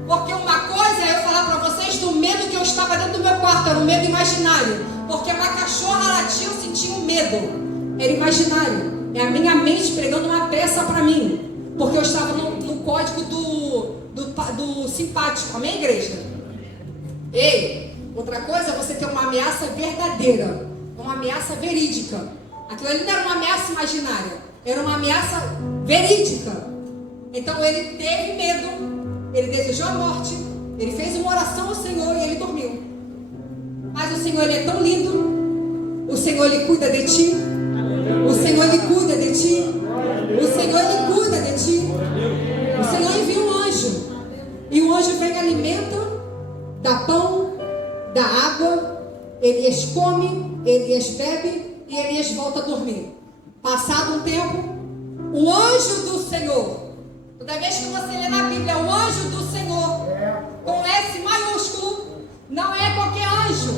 Porque uma coisa é eu falar para vocês do medo que eu estava dentro do meu quarto, era um medo imaginário. Porque uma cachorra latia, eu sentia um medo. Era imaginário. É a minha mente pregando uma peça para mim. Porque eu estava no código do simpático. Amém, igreja? Ei, outra coisa é você ter uma ameaça verdadeira, uma ameaça verídica. Aquilo ali não era uma ameaça imaginária, era uma ameaça verídica. Então ele teve medo. Ele desejou a morte, ele fez uma oração ao Senhor e ele dormiu. Mas o Senhor, ele é tão lindo. O Senhor, ele cuida de ti. O Senhor, ele cuida de ti. O Senhor, ele cuida de ti. O Senhor envia um anjo. E o anjo vem e alimenta, dá pão, dá água. Elias come, Elias bebe e Elias volta a dormir. Passado um tempo, o anjo do Senhor, toda vez que você lê na Bíblia o anjo do Senhor, com S maiúsculo, não é qualquer anjo,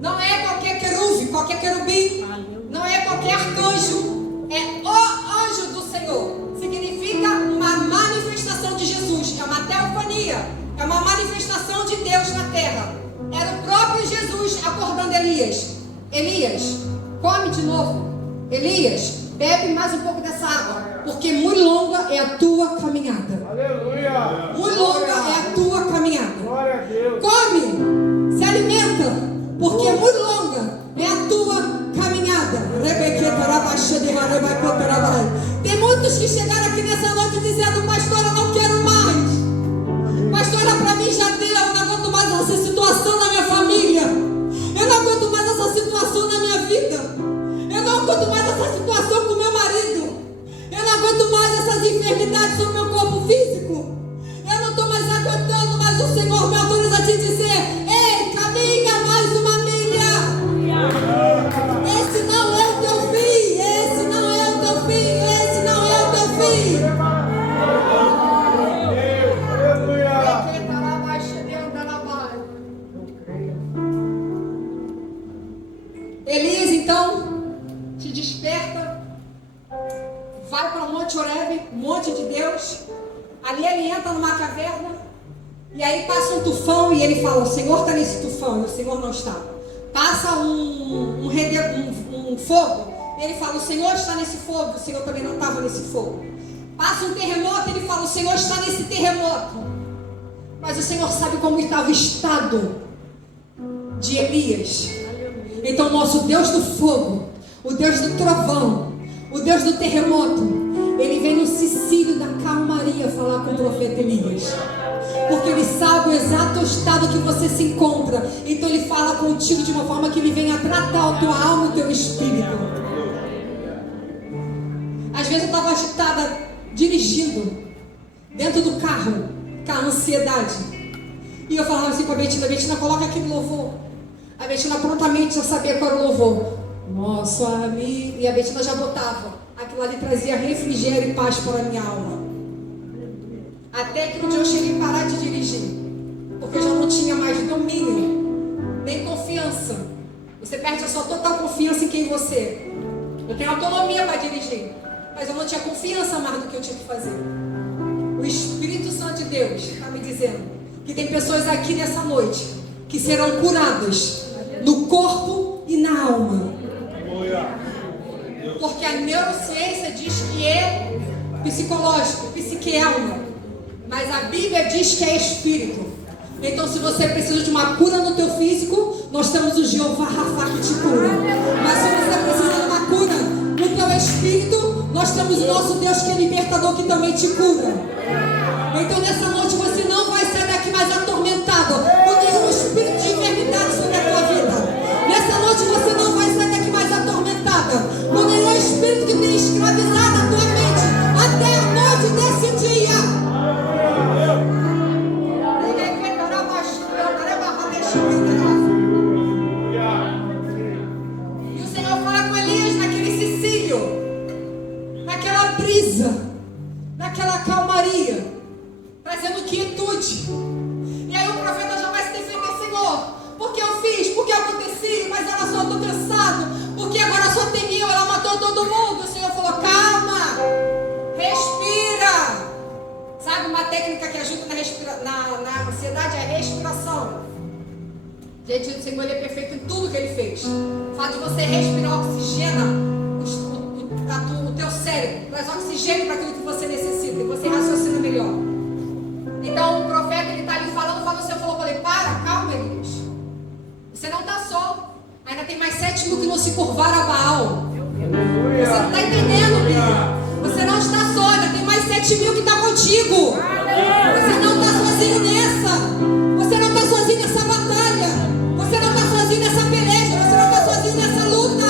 não é qualquer querube, qualquer querubim, não é qualquer arcanjo, é o anjo do Senhor. Significa uma manifestação de Jesus, é uma teofania, é uma manifestação de Deus na terra. Era o próprio Jesus acordando Elias. Elias, come de novo. Elias, bebe mais um pouco dessa água, porque muito longa é a tua caminhada. Aleluia! Muito longa é a tua caminhada. Glória a Deus. Come, se alimenta, porque muito longa é a tua caminhada. Tem muitos que chegaram aqui nessa noite dizendo: pastor, eu não quero mais. Pastora, para mim já deu, eu não aguento mais essa situação na minha família. Eu não aguento mais essa situação na minha vida. Eu não aguento mais essa situação com o meu marido. Eu não aguento mais essas enfermidades no meu corpo físico. Eu não estou mais aguentando, mas o Senhor E aí passa um tufão e ele fala, o Senhor está nesse tufão, e o Senhor não está. Passa um fogo, e ele fala, o Senhor está nesse fogo, o Senhor também não estava nesse fogo. Passa um terremoto, ele fala, o Senhor está nesse terremoto. Mas o Senhor sabe como estava o estado de Elias. Então nosso Deus do fogo, o Deus do trovão, o Deus do terremoto, ele vem no cicílio da calmaria falar com o profeta Elias. Porque ele sabe o exato estado que você se encontra. Então ele fala contigo de uma forma que ele venha tratar a tua alma e o teu espírito. Às vezes eu estava agitada, dirigindo, dentro do carro, com a ansiedade. E eu falava assim com a Betina, coloca aquele louvor. A Betina prontamente já sabia qual era o louvor. Nosso amigo. E a Betina já botava. Aquilo ali trazia refrigério e paz para a minha alma. Até que um dia eu cheguei a parar de dirigir. Porque eu já não tinha mais domínio, nem confiança. Você perde a sua total confiança em quem você é. Eu tenho autonomia para dirigir, mas eu não tinha confiança mais do que eu tinha que fazer. O Espírito Santo de Deus está me dizendo que tem pessoas aqui nessa noite que serão curadas no corpo e na alma. Porque a neurociência diz que é psicológico, psique é alma. Mas a Bíblia diz que é espírito. Então se você precisa de uma cura no teu físico, nós temos o Jeová Rafa que te cura. Mas se você precisa de uma cura no teu espírito, nós temos o nosso Deus que é libertador que também te cura. Então nessa noite você não vai sair daqui mais atormentado por nenhum espírito de enfermidade sobre a tua vida. Nessa noite você não vai sair daqui mais atormentada por nenhum espírito que tem escravizado a tua mente até a noite desse dia. E o Senhor fala com Elias naquele cicílio, naquela brisa, naquela calmaria, trazendo quietude. E aí o profeta já vai se defender, Senhor, porque eu fiz, porque aconteci, mas ela só estou cansado, porque agora só tem eu, ela matou todo mundo. O Senhor falou, calma, respira. Sabe uma técnica que ajuda na ansiedade? É a respiração. Gente, o Senhor ele é perfeito em tudo que Ele fez. O fato de você respirar oxigena o teu cérebro, traz oxigênio para aquilo que você necessita e você raciocina melhor. Então o profeta ele está ali falando, o Senhor falou para ele, calma Elias. Você não está só. Ainda tem mais 7 mil que não se curvaram a Baal. Você não está entendendo, Bíblia. Você não está só, ainda tem mais 7 mil que está contigo. Você não está sozinho nessa. Você não está sozinho nessa batalha. Você não está sozinho nessa peleja. Você não está sozinho nessa luta.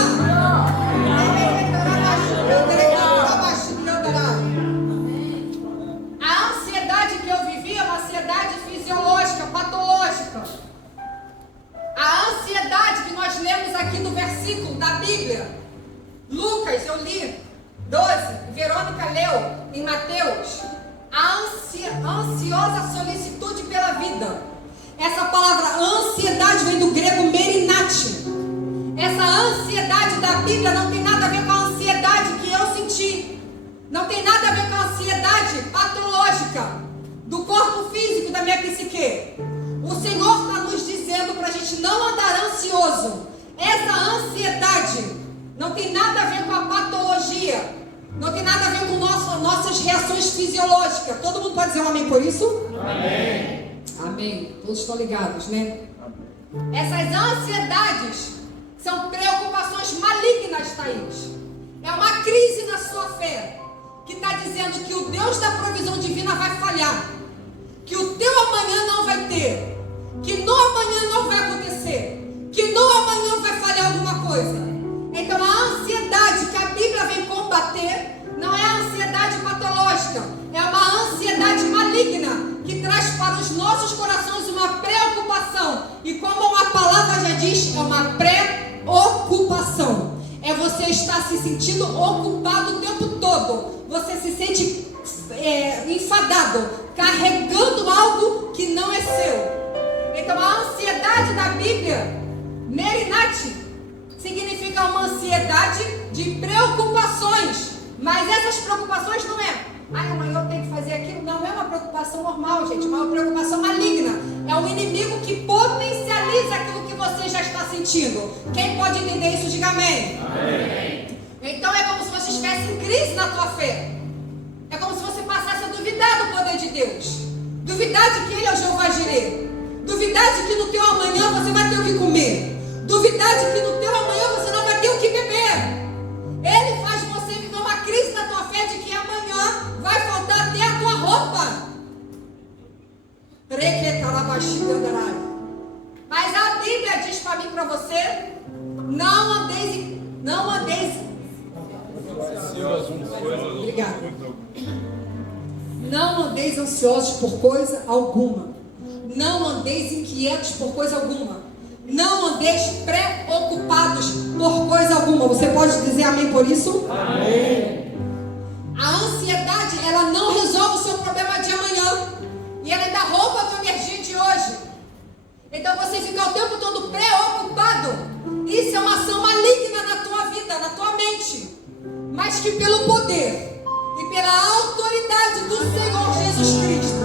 A ansiedade que eu vivi é uma ansiedade fisiológica, patológica. A ansiedade que nós lemos aqui no versículo da Bíblia, Lucas, eu li 12, Verônica leu em Mateus, a ansiosa solicitude pela vida. Essa palavra ansiedade vem do grego merinate. Essa ansiedade da Bíblia não tem nada a ver com a ansiedade que eu senti. Não tem nada a ver com a ansiedade patológica do corpo físico da minha psique. O Senhor está nos dizendo para a gente não andar ansioso. Essa ansiedade não tem nada a ver com a patologia. Não tem nada a ver com nossas reações fisiológicas. Todo mundo pode dizer um amém por isso? Amém. Amém. Todos estão ligados, né? Essas ansiedades são preocupações malignas, Thaís. É uma crise na sua fé que está dizendo que o Deus da provisão divina vai falhar, que o teu amanhã não vai ter, que no amanhã não vai acontecer, que no amanhã vai falhar alguma coisa. Então a ansiedade que a Bíblia vem combater não é a ansiedade patológica, é uma ansiedade maligna que traz para os nossos corações uma preocupação. E como a palavra já diz, é uma preocupação. É você estar se sentindo ocupado o tempo todo. Você se sente enfadado, carregando algo que não é seu. Então a ansiedade da Bíblia, merinate, significa uma ansiedade de preocupações. Mas essas preocupações não é Ai, amanhã eu tenho que fazer aquilo. Não é uma preocupação normal, gente, é uma preocupação maligna. É um inimigo que potencializa aquilo que você já está sentindo. Quem pode entender isso, diga amém. Amém. Então é como se você estivesse em crise na tua fé. É como se você passasse a duvidar do poder de Deus. Duvidar de que Ele é o Jeová Jireh. Duvidar de que no teu amanhã você vai ter o que comer. Duvidar de que no teu amanhã você não vai ter o que beber. Ele faz você viver uma crise na tua fé de que amanhã vai faltar até a tua roupa. Mas a Bíblia diz para mim e para você: não andeis. Obrigada. Não andeis ansiosos por coisa alguma. Não andeis inquietos por coisa alguma. Não andeis preocupados por coisa alguma. Você pode dizer amém por isso? Amém. A ansiedade, ela não resolve o seu problema de amanhã. E ela ainda rouba a tua energia de hoje. Então você fica o tempo todo preocupado. Isso é uma ação maligna na tua vida, na tua mente. Mas que pelo poder e pela autoridade do Senhor Jesus Cristo,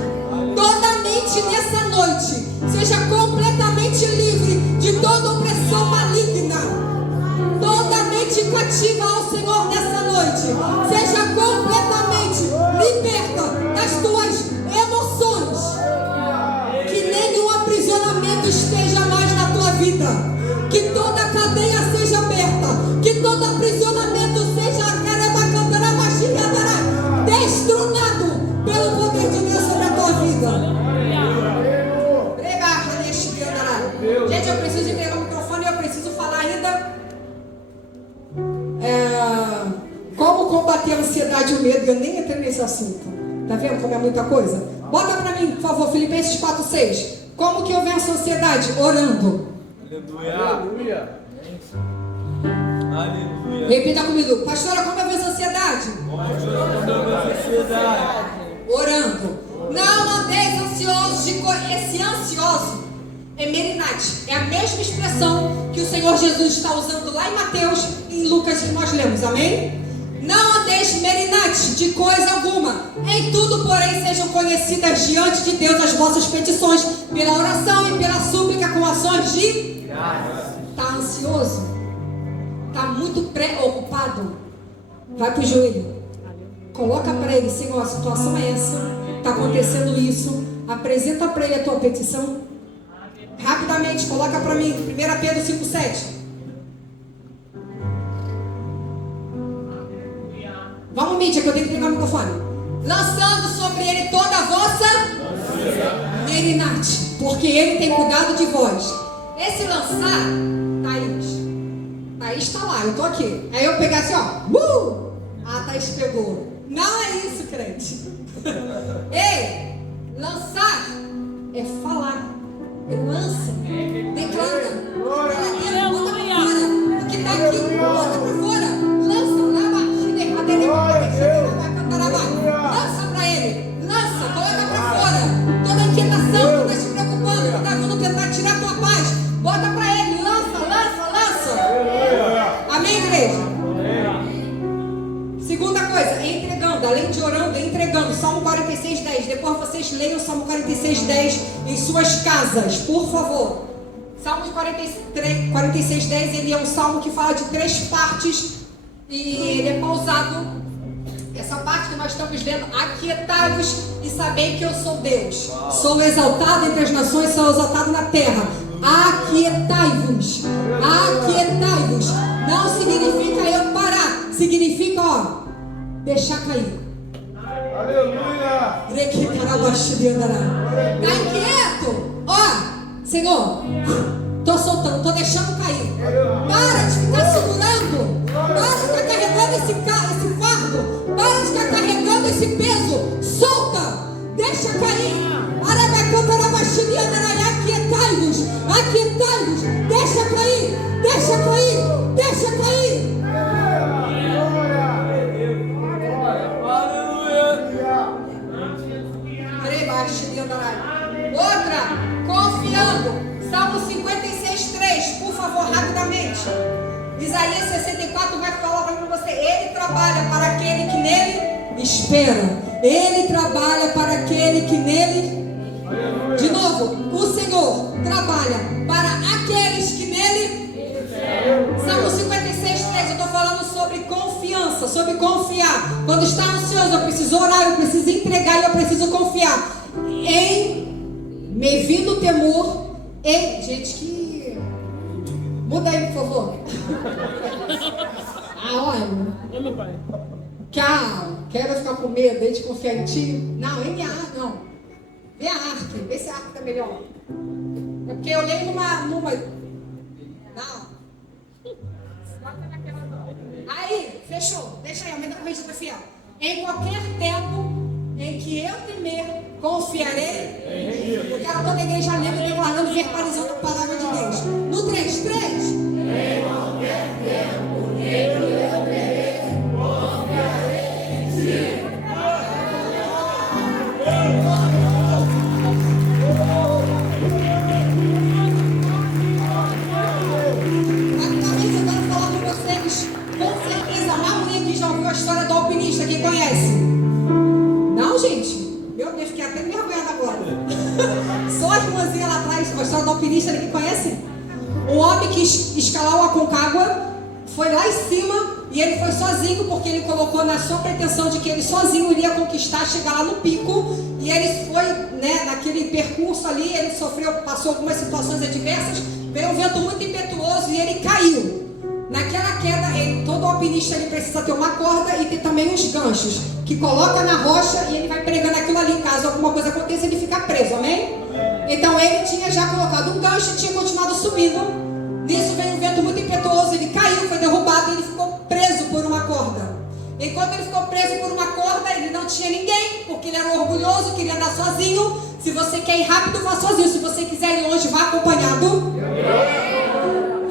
toda mente nessa noite seja completamente livre de toda opressão maligna. Toda mente cativa ao Senhor nessa noite seja completamente liberta das tuas emoções. Que nenhum aprisionamento esteja mais na tua vida. Que toda cadeia seja aberta. Que todo aprisionamento seja destronado pelo poder de Deus sobre a tua vida. Gente, eu preciso entregar o microfone e eu preciso falar ainda como combater a ansiedade e o medo. Eu nem entrei nesse assunto. Tá vendo como é muita coisa? Bota pra mim, por favor, Filipenses 4:6. Como que eu venço a ansiedade? Orando. Aleluia. Aleluia. Repita comigo. Pastora, como eu venço a ansiedade? Orando. Não andeis ansiosos de coisa. Esse ansioso é merinate. É a mesma expressão que o Senhor Jesus está usando lá em Mateus e em Lucas que nós lemos. Amém? Não andeis merinate de coisa alguma. Em tudo, porém, sejam conhecidas diante de Deus as vossas petições pela oração e pela súplica com ações de graça. Está ansioso? Está muito preocupado? Vai para o joelho. Coloca para ele: Senhor, a situação é essa. Está acontecendo isso. Apresenta para ele a tua petição. Rapidamente, coloca para mim. 1 Pedro 5:7. Vamos, mídia, que eu tenho que pegar o microfone. Lançando sobre ele toda a vossa merinate, porque ele tem cuidado de vós. Esse lançar, Thaís está lá, eu tô aqui. Aí eu pegar assim, ó. A Thaís pegou. Não é isso, crente. Ei, lançar é falar. Lança, declara. Bota pra fora. O que está aqui, bota pra fora. Lança, lança pra ele. Lança, coloca pra fora. Toda inquietação que está te preocupando, que está vindo tentar tirar a tua paz, bota pra ele. Lança. Amém, igreja? Segunda coisa, entregando. Além de orando, entregando. Salmo 46:10. Depois vocês leiam o Salmo 46:10 em suas casas, por favor. Salmo 46:10, ele é um salmo que fala de 3 partes e ele é pausado. Essa parte que nós estamos lendo: aquietai-vos e sabei que eu sou Deus. Sou exaltado entre as nações, sou exaltado na terra. Aquietai-vos. Aquietai-vos. Não significa eu parar. Significa, deixar cair. Aleluia. Tá inquieto? Senhor, tô soltando, tô deixando cair. Para de ficar segurando. Para de ficar carregando esse fardo. Para de ficar carregando esse peso. Solta. Deixa cair. Aquietai-vos. Aquietai-vos. Deixa cair. Deixa cair. Deixa cair. Outra, confiando. Salmo 56:3, por favor, rapidamente. Isaías 64 vai falar para você: ele trabalha para aquele que nele espera. Ele trabalha para aquele que nele... De novo, o Senhor trabalha para aqueles que nele... Salmo 56, 3, eu estou falando sobre confiança, sobre confiar. Quando está ansioso, eu preciso orar, eu preciso entregar e eu preciso confiar. Me vindo o temor, gente, que... Muda aí, por favor. Olha. Quero ficar com medo de confiar em ti. Não, MA, não. Vê a arca, vê se a arca tá melhor. É porque eu leio numa... Não. Aí, fechou. Deixa aí, aumenta a corrente para fiel. Em qualquer tempo em que eu temer, confiarei. Eu quero toda a igreja lendo, declarando, verbalizando a palavra de Deus. No 3. Em qualquer tempo em que eu temer, confiarei em ti. A história do alpinista, quem conhece? Não, gente? Meu Deus, fiquei até envergonhada agora. Só a irmãzinha lá atrás, a história do alpinista, ninguém conhece? Um homem que escalou a Aconcagua, foi lá em cima e ele foi sozinho, porque ele colocou na sua pretensão de que ele sozinho iria conquistar, chegar lá no pico. E ele foi, naquele percurso ali, ele passou algumas situações adversas, veio um vento muito impetuoso e ele caiu. Naquela queda, todo alpinista ele precisa ter uma corda e ter também uns ganchos, que coloca na rocha e ele vai pregando aquilo ali. Caso alguma coisa aconteça, ele fica preso, amém? Então ele tinha já colocado um gancho e tinha continuado subindo. Nisso veio um vento muito impetuoso, ele caiu, foi derrubado e ele ficou preso por uma corda. Enquanto ele ficou preso por uma corda, ele não tinha ninguém, porque ele era orgulhoso, queria andar sozinho. Se você quer ir rápido, vá sozinho. Se você quiser ir longe, vá acompanhado.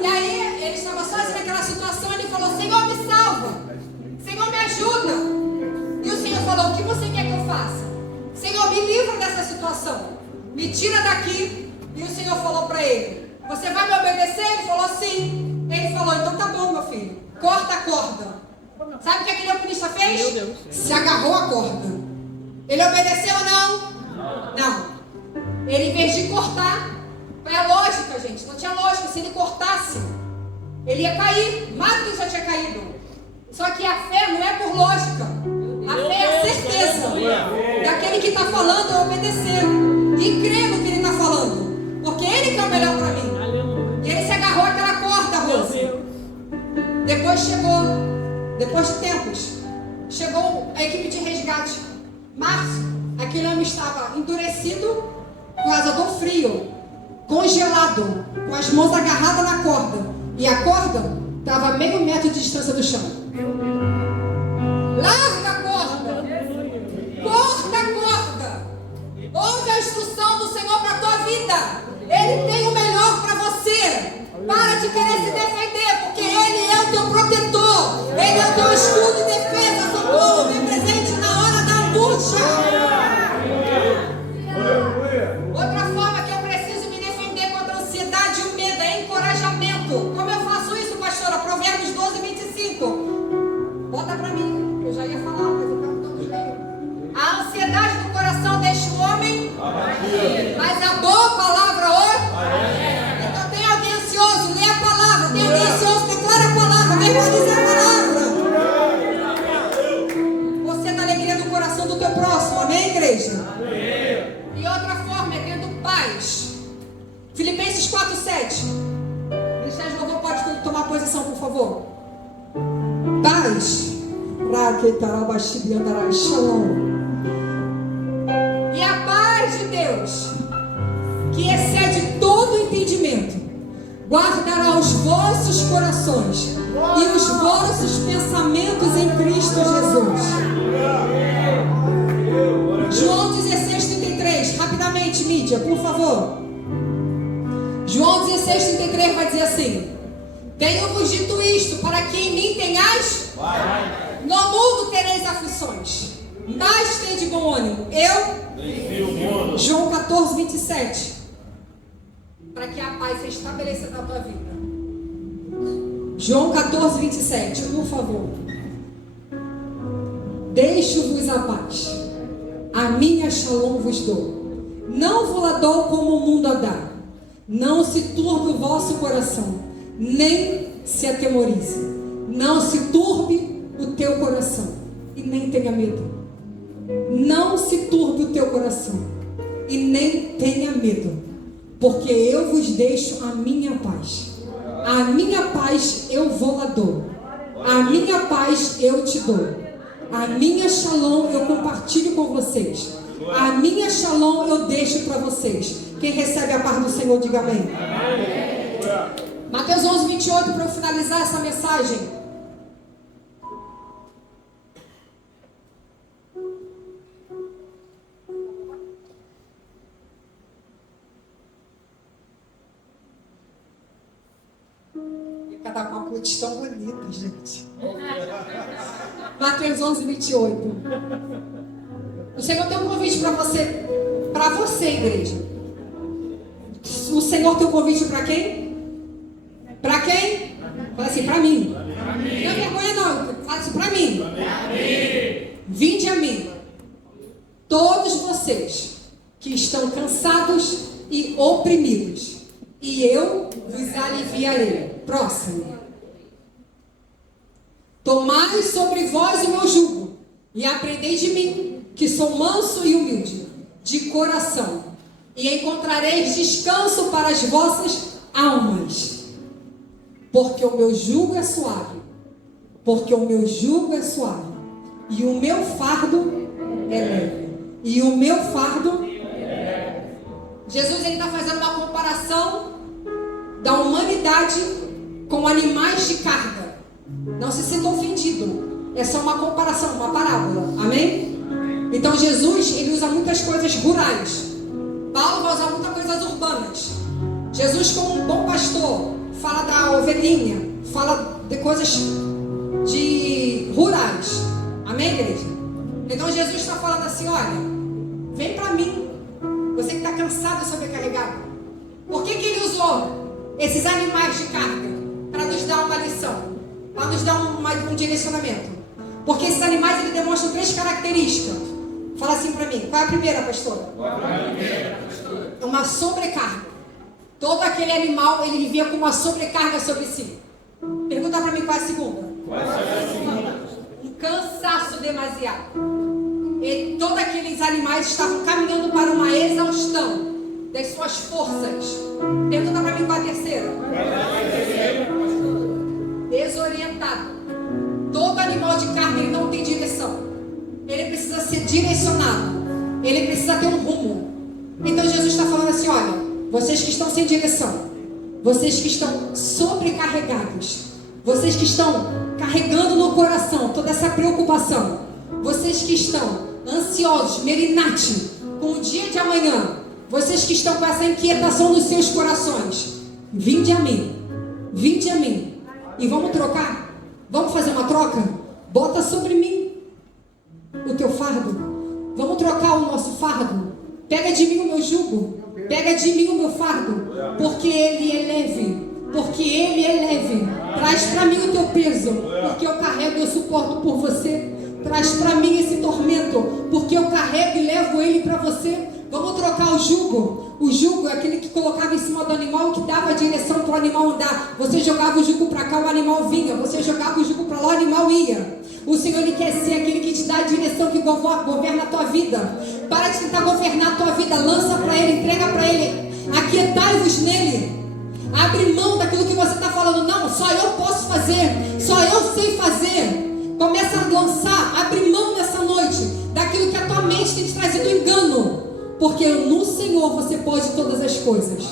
E aí, ele estava sozinho naquela situação, ele falou: Senhor, me salva, Senhor, me ajuda. E o Senhor falou: o que você quer que eu faça? Senhor, me livra dessa situação, me tira daqui. E o Senhor falou para ele: você vai me obedecer? Ele falou: sim. Ele falou: então tá bom, meu filho, corta a corda. Sabe o que aquele alpinista fez? Se agarrou a corda. Ele obedeceu ou não? Não. Ele, em vez de cortar, foi a lógica, gente, não tinha lógica. Se ele cortasse, ele ia cair, mais do que já tinha caído. Só que a fé não é por lógica. A fé é a certeza daquele que está falando é obedecer e crer no que ele está falando, porque ele quer o melhor para mim. E ele se agarrou àquela corda, Rose. Depois de tempos, chegou a equipe de resgate. Márcio, aquele homem estava endurecido por causa do frio, congelado, com as mãos agarradas na corda, e a corda estava a meio metro de distância do chão. Larga a corda, corta a corda, ouve a instrução do Senhor para a tua vida. Ele tem o melhor para você. Para de querer se defender, porque Ele é o teu protetor, Ele é o teu escudo e defesa, socorro, bem presente na hora da angústia. Outra forma que eu preciso me defender contra a ansiedade e o medo é encorajamento. Como eu faço isso, pastora? Provérbios 12, 25. Bota pra mim, eu já ia falar, mas eu quero todos lerem. A ansiedade do coração deixa o homem, mas a boa palavra Então tem alguém ansioso, lê a palavra. Tem alguém ansioso, declara a palavra, verbaliza a palavra. Você é da alegria do coração do teu próximo, amém, igreja? E outra forma é tendo paz. Filipenses 4:7. Ministério de Louvor pode tomar posição, por favor. Paz. E a paz de Deus, que excede todo entendimento, guardará os vossos corações e os vossos pensamentos em Cristo Jesus. João 16:33, rapidamente, mídia, por favor. João 16:33 vai dizer assim: tenho-vos dito isto, para que em mim tenhais no mundo tereis aflições, mas tende bom ânimo. João 14:27, para que a paz seja estabelecida na tua vida. João 14:27, por favor. Deixo-vos a paz. a minha shalom vos dou. Não vos a dou como o mundo a dá. Não se turbe o vosso coração, nem se atemorize. Não se turbe o teu coração, e nem tenha medo. Não se turbe o teu coração, e nem tenha medo, porque eu vos deixo a minha paz. A minha paz eu vou lá dou. A minha paz eu te dou. A minha shalom eu compartilho com vocês. A minha shalom eu deixo para vocês. Quem recebe a paz do Senhor, diga amém. Mateus 11, 28, para eu finalizar essa mensagem. Cada pacote tão bonito, gente. Mateus 11, 28. O Senhor tem um convite para você, igreja. O Senhor tem um convite para quem? Para quem? Fala assim, para mim. Não é vergonha não, fala assim, para mim. Vinde a mim, todos vocês que estão cansados e oprimidos, e eu vos aliviarei. Próximo. Tomai sobre vós o meu jugo, e aprendei de mim, que sou manso e humilde, de coração, e encontrareis descanso para as vossas almas. Porque o meu jugo é suave. Porque o meu jugo é suave. E o meu fardo é leve. E o meu fardo é leve. Jesus está fazendo uma comparação da humanidade com animais de carga. Não se sinta ofendido. É só uma comparação, uma parábola. Amém? Então Jesus, ele usa muitas coisas rurais. Paulo vai usar muitas coisas urbanas. Jesus, como um bom pastor, fala da ovelhinha, fala de coisas de rurais. Amém, igreja? Então Jesus está falando assim, olha, vem para mim, você que está cansado e sobrecarregado. Por que ele usou esses animais de carga? Para nos dar uma lição, para nos dar um direcionamento. Porque esses animais, eles demonstram 3 características. Fala assim para mim, qual é a primeira, pastora? É uma sobrecarga. Todo aquele animal, ele vivia com uma sobrecarga sobre si. Pergunta para mim qual é a segunda. Um cansaço demasiado. E todos aqueles animais estavam caminhando para uma exaustão das suas forças. Pergunta para mim qual é a terceira. Desorientado. Todo animal de carne, ele não tem direção. Ele precisa ser direcionado. Ele precisa ter um rumo. Então Jesus está falando assim, olha, vocês que estão sem direção, vocês que estão sobrecarregados, vocês que estão carregando no coração toda essa preocupação, vocês que estão ansiosos, merinate, com o dia de amanhã, vocês que estão com essa inquietação nos seus corações, vinde a mim, e vamos trocar, vamos fazer uma troca? Bota sobre mim o teu fardo, vamos trocar o nosso fardo, pega de mim o meu jugo, pega de mim o meu fardo, porque ele é leve. Traz para mim o teu peso, porque eu carrego e eu suporto por você. Traz para mim esse tormento, porque eu carrego e levo ele para você. Vamos trocar o jugo. O jugo é aquele que colocava em cima do animal, que dava a direção para o animal andar. Você jogava o jugo para cá, o animal vinha. Você jogava o jugo para lá, o animal ia. O Senhor, ele quer ser aquele que te dá a direção, que governa a tua vida. Para de tentar governar a tua vida. Lança para ele, entrega para ele. Aquietai-vos nele. Abre mão daquilo que você está falando. Não, só eu posso fazer. Só eu sei fazer. Começa a lançar, abre mão nessa noite daquilo que a tua mente tem te trazido engano. Porque no Senhor você pode todas as coisas.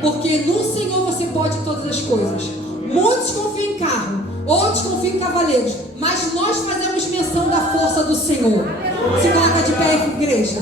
Porque no Senhor você pode todas as coisas. Muitos confiam em carro, outros confiam em cavaleiros, mas nós fazemos menção da força do Senhor. Se coloca de pé, igreja.